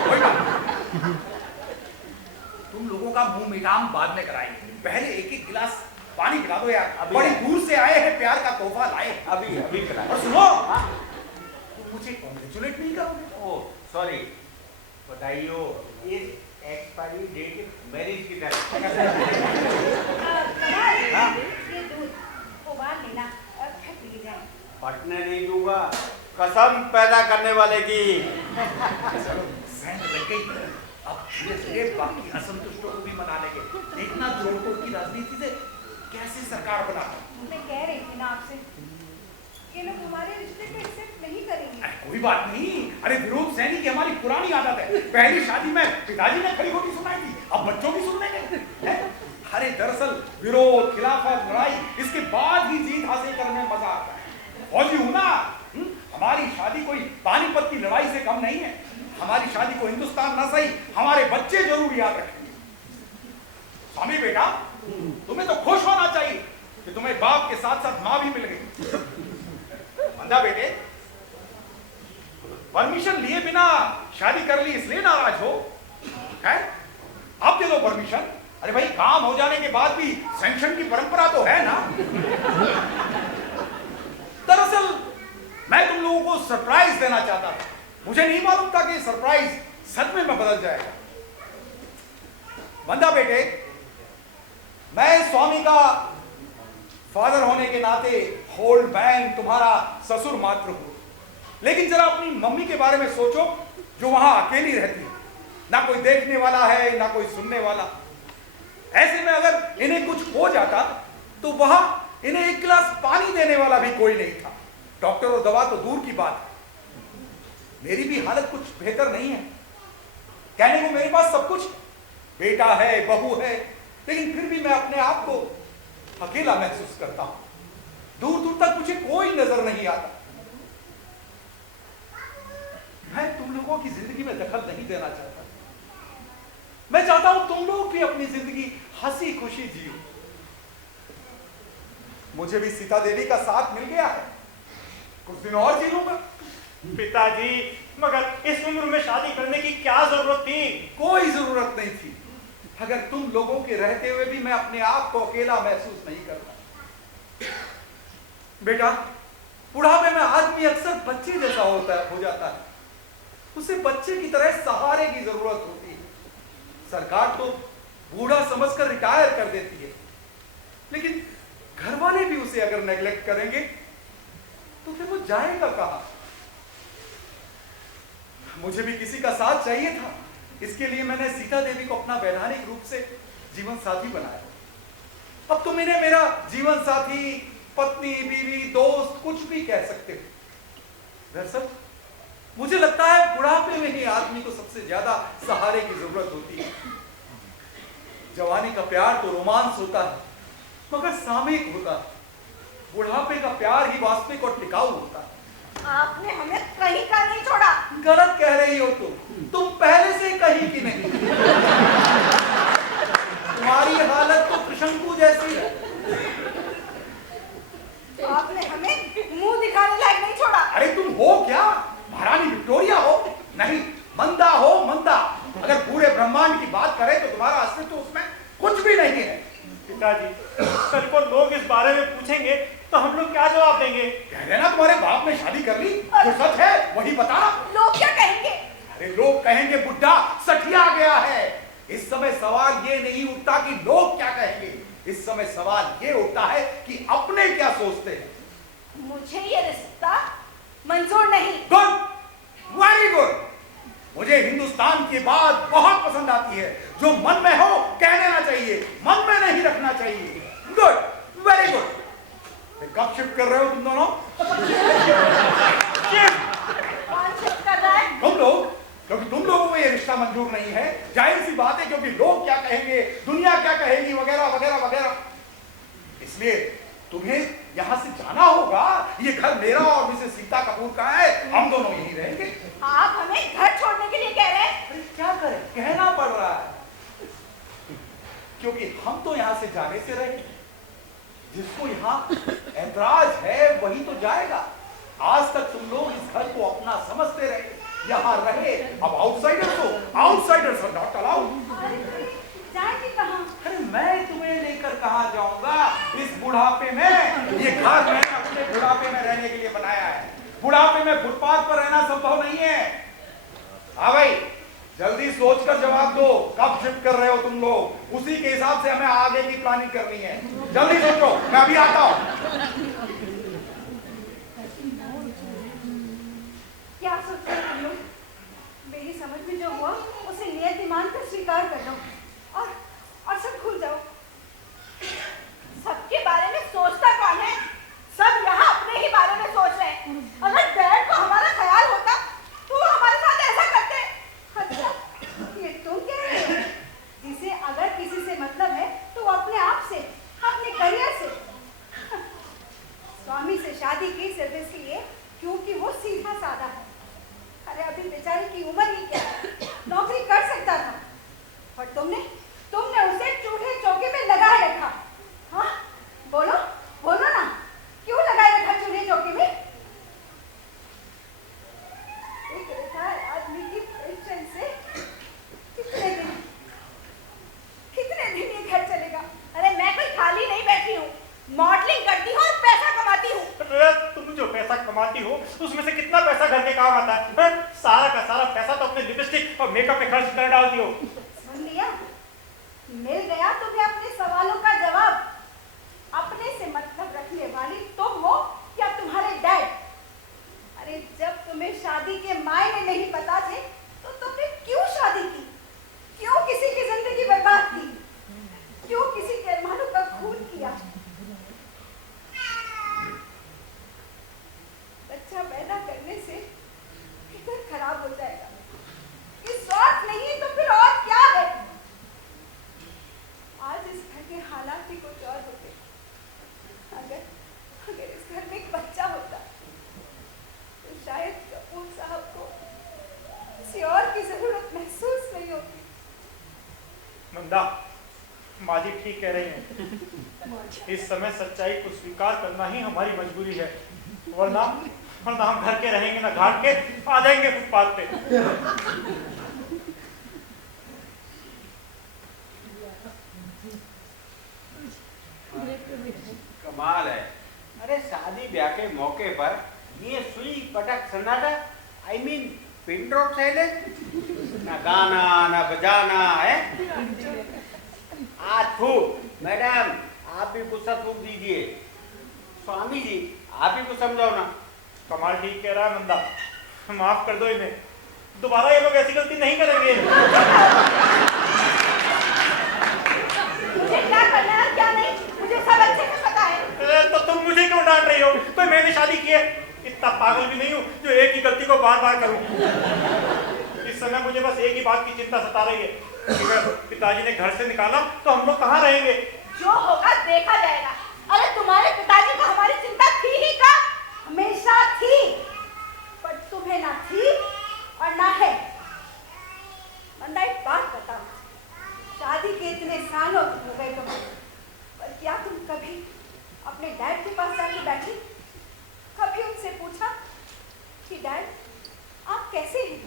कोई बात नहीं। तुम लोगों का मुंह मीठाम बाद में कराएंगे, पहले एक एक गिलास पानी पिला दो यार। बड़ी दूर से आए हैं, प्यार का तोहफा लाए। अभी अभी पिला। और सुनो, तुम मुझे कॉन्ग्रेचुलेट नहीं करोगे? ओह सॉरी, बताइयो, ये एक्सपायरी डेट मैरिज की ये दूध उबाल लेना, फिर पी जाए। फटने नहीं दूंगा, कसम पैदा करने वाले की। चलो, सैंड लग गई। अब धीरे धीरे बाकी असंतुष्टों को भी मना लेंगे। देखना जोड़तोड़ की राजनीति से कैसे सरकार बना। मैं कह रही थी ना आपसे, ये लोग हमारे रिश्ते को एक्सेप्ट नहीं करेंगे। कोई बात नहीं। अरे विरोध सैनी की हमारी पुरानी आदत है। पहली शादी में पिताजी ने खड़ी होती सुनाई थी, अब बच्चों भी सुनने लगे। अरे दरअसल विरोध, खिलाफत, लड़ाई, इसके बाद ही जीत हासिल करने में मजा आता है। फौजी हूं ना, हमारी शादी कोई पानीपत की लड़ाई से कम नहीं है। हमारी शादी को हिंदुस्तान ना सही, हमारे बच्चे जरूर याद रखेंगे। स्वामी बेटा, तुम्हें तो खुश होना चाहिए कि तुम्हें बाप के साथ साथ मां भी मिल गई। मंदा बेटे, परमिशन लिए बिना शादी कर ली इसलिए नाराज हो? है? अब दे दो परमिशन। अरे भाई, काम हो जाने के बाद भी सैंक्शन की परंपरा तो है ना। दरअसल मैं तुम लोगों को सरप्राइज देना चाहता था। मुझे नहीं मालूम था कि सरप्राइज सच में बदल जाएगा। बंदा बेटे, मैं स्वामी का फादर होने के नाते होल्ड मैन, तुम्हारा ससुर मात्र हूं। लेकिन जरा अपनी मम्मी के बारे में सोचो, जो वहां अकेली रहती है, ना कोई देखने वाला है ना कोई सुनने वाला। ऐसे में अगर इन्हें कुछ हो जाता तो वहां इन्हें एक गिलास पानी देने वाला भी कोई नहीं था। डॉक्टर और दवा तो दूर की बात है। मेरी भी हालत कुछ बेहतर नहीं है। कहने को मेरे पास सब कुछ, बेटा है, बहू है, लेकिन फिर भी मैं अपने आप को अकेला महसूस करता हूं। दूर दूर तक मुझे कोई नजर नहीं आता। मैं तुम लोगों की जिंदगी में दखल नहीं देना चाहता। मैं चाहता हूं तुम लोग भी अपनी जिंदगी हंसी खुशी जियो। मुझे भी सीता देवी का साथ मिल गया है, कुछ दिन और जी लूंगा। पिताजी, मगर इस उम्र में शादी करने की क्या जरूरत थी? कोई जरूरत नहीं थी, अगर तुम लोगों के रहते हुए भी मैं अपने आप को अकेला महसूस नहीं करता। बेटा, बुढ़ापे में आदमी अक्सर बच्चे जैसा हो जाता है। उसे बच्चे की तरह सहारे की जरूरत होती है। सरकार तो बूढ़ा समझकर रिटायर कर देती है, लेकिन घर वाले भी उसे अगर नेग्लेक्ट करेंगे तो फिर वो जाएगा कहां? मुझे भी किसी का साथ चाहिए था, इसके लिए मैंने सीता देवी को अपना वैधानिक रूप से जीवन साथी बनाया। अब तुम इन्हें मेरा जीवन साथी, पत्नी, बीवी, दोस्त कुछ भी कह सकते हो। दरअसल मुझे लगता है बुढ़ापे में ही आदमी को सबसे ज्यादा सहारे की जरूरत होती है। जवानी का प्यार तो रोमांस होता है, मगर सामयिक होता है। बुढ़ापे का प्यार ही वास्तविक और टिकाऊ होता है। आपने हमें कहीं का नहीं छोड़ा। गलत कह रही हो तुम पहले से कहीं की नहीं। तुम्हारी हालत तो त्रिशंकु जैसी है। आपने हमें मुंह दिखाने लायक नहीं छोड़ा। अरे तुम हो क्या? महारानी विक्टोरिया हो? नहीं, मंदा हो, मंदा। अगर पूरे ब्रह्मांड की बात करें तो तुम्हारा अस्तित्व तो उसमें कुछ भी नहीं है। पिताजी, कल को लोग इस बारे में पूछेंगे तो हम लोग क्या जवाब देंगे? कह देना तुम्हारे बाप ने शादी कर ली, जो सच है वही बता। लोग क्या कहेंगे? अरे लोग कहेंगे बुड्ढा सठिया गया है। इस समय सवाल ये नहीं उठता कि लोग क्या कहेंगे, इस समय सवाल ये उठता है कि अपने क्या सोचते हैं। मुझे ये रिश्ता मंजूर नहीं। Good, very good. मुझे हिंदुस्तान की बात बहुत पसंद आती है। जो मन में हो कह देना चाहिए, मन में नहीं रखना चाहिए। गुड। Very good. कब शिफ्ट कर रहे हो तुम दोनों? कौन शिफ्ट कर रहा है? तुम लोग, क्योंकि तुम लोगों को ये रिश्ता मंजूर नहीं है। जाहिर सी बात है, क्योंकि लोग क्या कहेंगे, दुनिया क्या कहेगी, वगैरह वगैरह वगैरह। इसलिए तुम्हें यहाँ से जाना होगा। ये घर मेरा और मिसेस सीता कपूर का है, हम दोनों यहीं रहेंगे। आप हमें घर छोड़ने के लिए कह रहे हैं? अरे क्या करें, कहना पड़ रहा है, क्योंकि हम तो यहाँ से जाने से रहे। जिसको यहाँ ऐतराज है वही तो जाएगा। आज तक तुम लोग इस घर को अपना समझते रहे, यहाँ रहे। अब आउटसाइडर्स आर नॉट अलाउड। जाएंगे कहाँ? अरे मैं तुम्हें लेकर कहाँ जाऊंगा इस बुढ़ापे में? ये घर मैंने अपने बुढ़ापे में रहने के लिए बनाया है। बुढ़ापे में फुटपाथ पर रहना संभव नहीं है। हाँ भाई, जल्दी सोचकर जवाब दो, कब शिफ्ट कर रहे हो तुम लोग? उसी के हिसाब से हमें आगे की प्लानिंग करनी है। जल्दी सोचो, मैं अभी आता हूँ। क्या सोच रहे हो तुम लोग? मेरी समझ में जो हुआ उसे नियत ईमान कर स्वीकार कर लो और सब भूल जाओ। सबके बारे में सोचता कौन है? सब यहाँ अपने ही बारे में सोच रहे हैं। अगर डैड को हमारा ख्याल होता तो वो हमारे साथ ऐसा करते। अच्छा, ये तुम कह रहे हो? जिसे अगर किसी से मतलब है तो वो अपने आप से, अपने करियर से। स्वामी से शादी की सिर्फ इसलिए क्योंकि वो सीधा साधा है। अरे अभी बेचारे की उम्र ही क्या है, नौकरी कर सकता था, और तुमने उसे चूल्हे चौके में लगाए रखा। हाँ, बोलो बोलो ना, क्यों लगाए रखा चूल्हे चौके में? एक रिटायर आदमी की पेंशन से कितने दिन ये घर चलेगा? अरे मैं कोई खाली नहीं बैठी हूँ, मॉडलिंग करती हूँ और पैसा कमाती हूँ। तुम जो पैसा कमाती हो उसमें से कितना पैसा घर के काम आता है? सारा का सारा पैसा तो अपने लिपस्टिक और मेकअप पे खर्च कर डालती हो। सुन लिया? मिल गया तुम्हें अपने सवालों का जवाब। अपने से मतलब रखने वाली तुम हो या तुम्हारे डैड? अरे जब तुम्हें शादी के मायने नहीं पता थे तो तुमने क्यों शादी की? क्यों किसी की जिंदगी बर्बाद की? क्यों किसी के अरमानों का खून किया? बच्चा पैदा करने से फिक्र खराब हो जाएगा। ये स्वार्थ नहीं तो फिर और क्या है? आज इस घर के हालात ही कुछ और होते। अगर इस घर में एक बच्चा होता तो शायद कपूर साहब को किसी और की जरूरत महसूस नहीं होती। मंदा, माँ जी ठीक कह रही हैं। इस समय सच्चाई को स्वीकार करना ही हमारी मजबूरी है, वरना हम घर के रहेंगे ना घाट के, आ जाएंगे फुटपाथ पे। कमाल है। अरे शादी ब्याह के मौके पर ये सुई पटक सन्नाटा, I mean pin drop silence, ना गाना ना बजाना है। थू मैडम, आप भी गुस्सा थूक दीजिए। स्वामी जी, आप ही को समझाओ ना। कमाल ठीक कह रहा है मंदा, माफ कर दो इन्हें, दोबारा ये लोग ऐसी गलती नहीं करेंगे। मुझे क्या करना है और क्या नहीं, मुझे सब अच्छे से पता है। तो तुम मुझे क्यों डांट रही हो? तो मैंने शादी की है, इतना पागल भी नहीं हूँ जो एक ही गलती को बार बार करूँ। इस समय मुझे बस एक ही बात की चिंता सता रही है कि अगर पिताजी ने घर से निकाला तो हम लोग कहाँ रहेंगे? जो होगा देखा जाएगा। अरे तुम्हारे पिताजी को हमारी चिंता थी ही का? हमेशा थी, पर तुम्हें ना थी और ना है। मंदा, एक बात बताओ, शादी के इतने सालों हो गए तुम, पर क्या तुम कभी अपने डैड के पास जाके बैठी? कभी उनसे पूछा कि डैड आप कैसे हैं?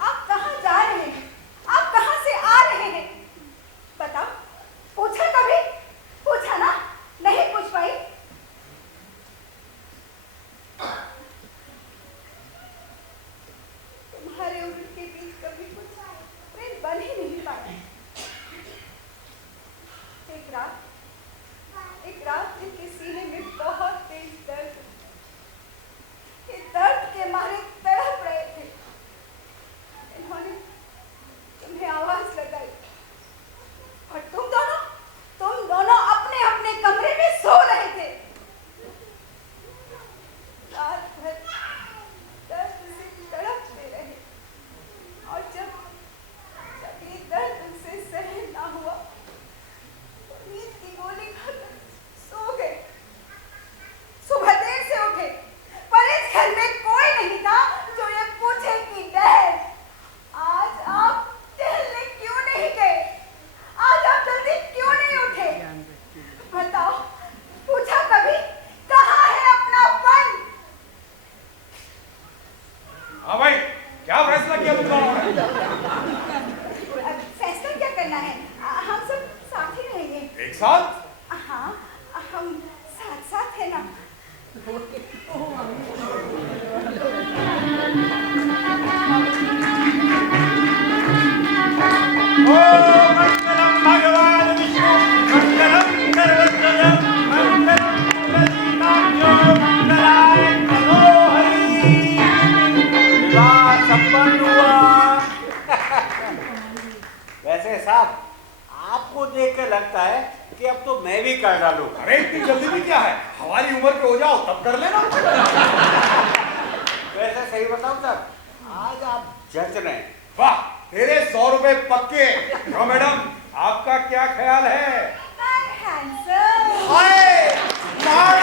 आप कहाँ जा रहे हैं? आप कहाँ से आ रहे हैं? बताओ, पूछा कभी? पूछा ना? नहीं पूछ पाई? तुम्हारे और उनके बीच कभी कुछ प्रेम बन ही नहीं पाया। एक रात इनके सीने में बहुत तेज दर्द, ये दर्द के मारे तड़प रहे थे। इन्होंने तुम्हें आवाज लगाई और तुम दोनों अपने अपने कमरे में नहीं था जो ये पूछे कि डैड आज आप टहलने क्यों नहीं गए, आज आप जल्दी क्यों नहीं उठे, बताओ, पूछा कभी कहाँ है अपनापन? हाँ भाई, क्या फैसला किया तुम लोगों ने? फैसला क्या करना है, हम सब साथ ही रहेंगे। एक साथ? हाँ, हम साथ साथ है ना। ओम मंगलम भगवान विष्णु मंगलम सर्वज्ञ मंगलम गणेशाय मंगलाय मनोहरी। विवाह संपन्न हुआ। वैसे साहब, आपको देख के लगता है कि अब तो मैं भी कर डालूं। अरे इतनी जल्दी भी क्या है, हमारी उम्र के हो जाओ तब कर लेना। वैसे सही बताऊं सर, आज आप जज रहे हैं। वाह, तेरे 100 रुपए पक्के। क्यों मैडम, आपका क्या ख्याल है? हैंडसम। हाय, मार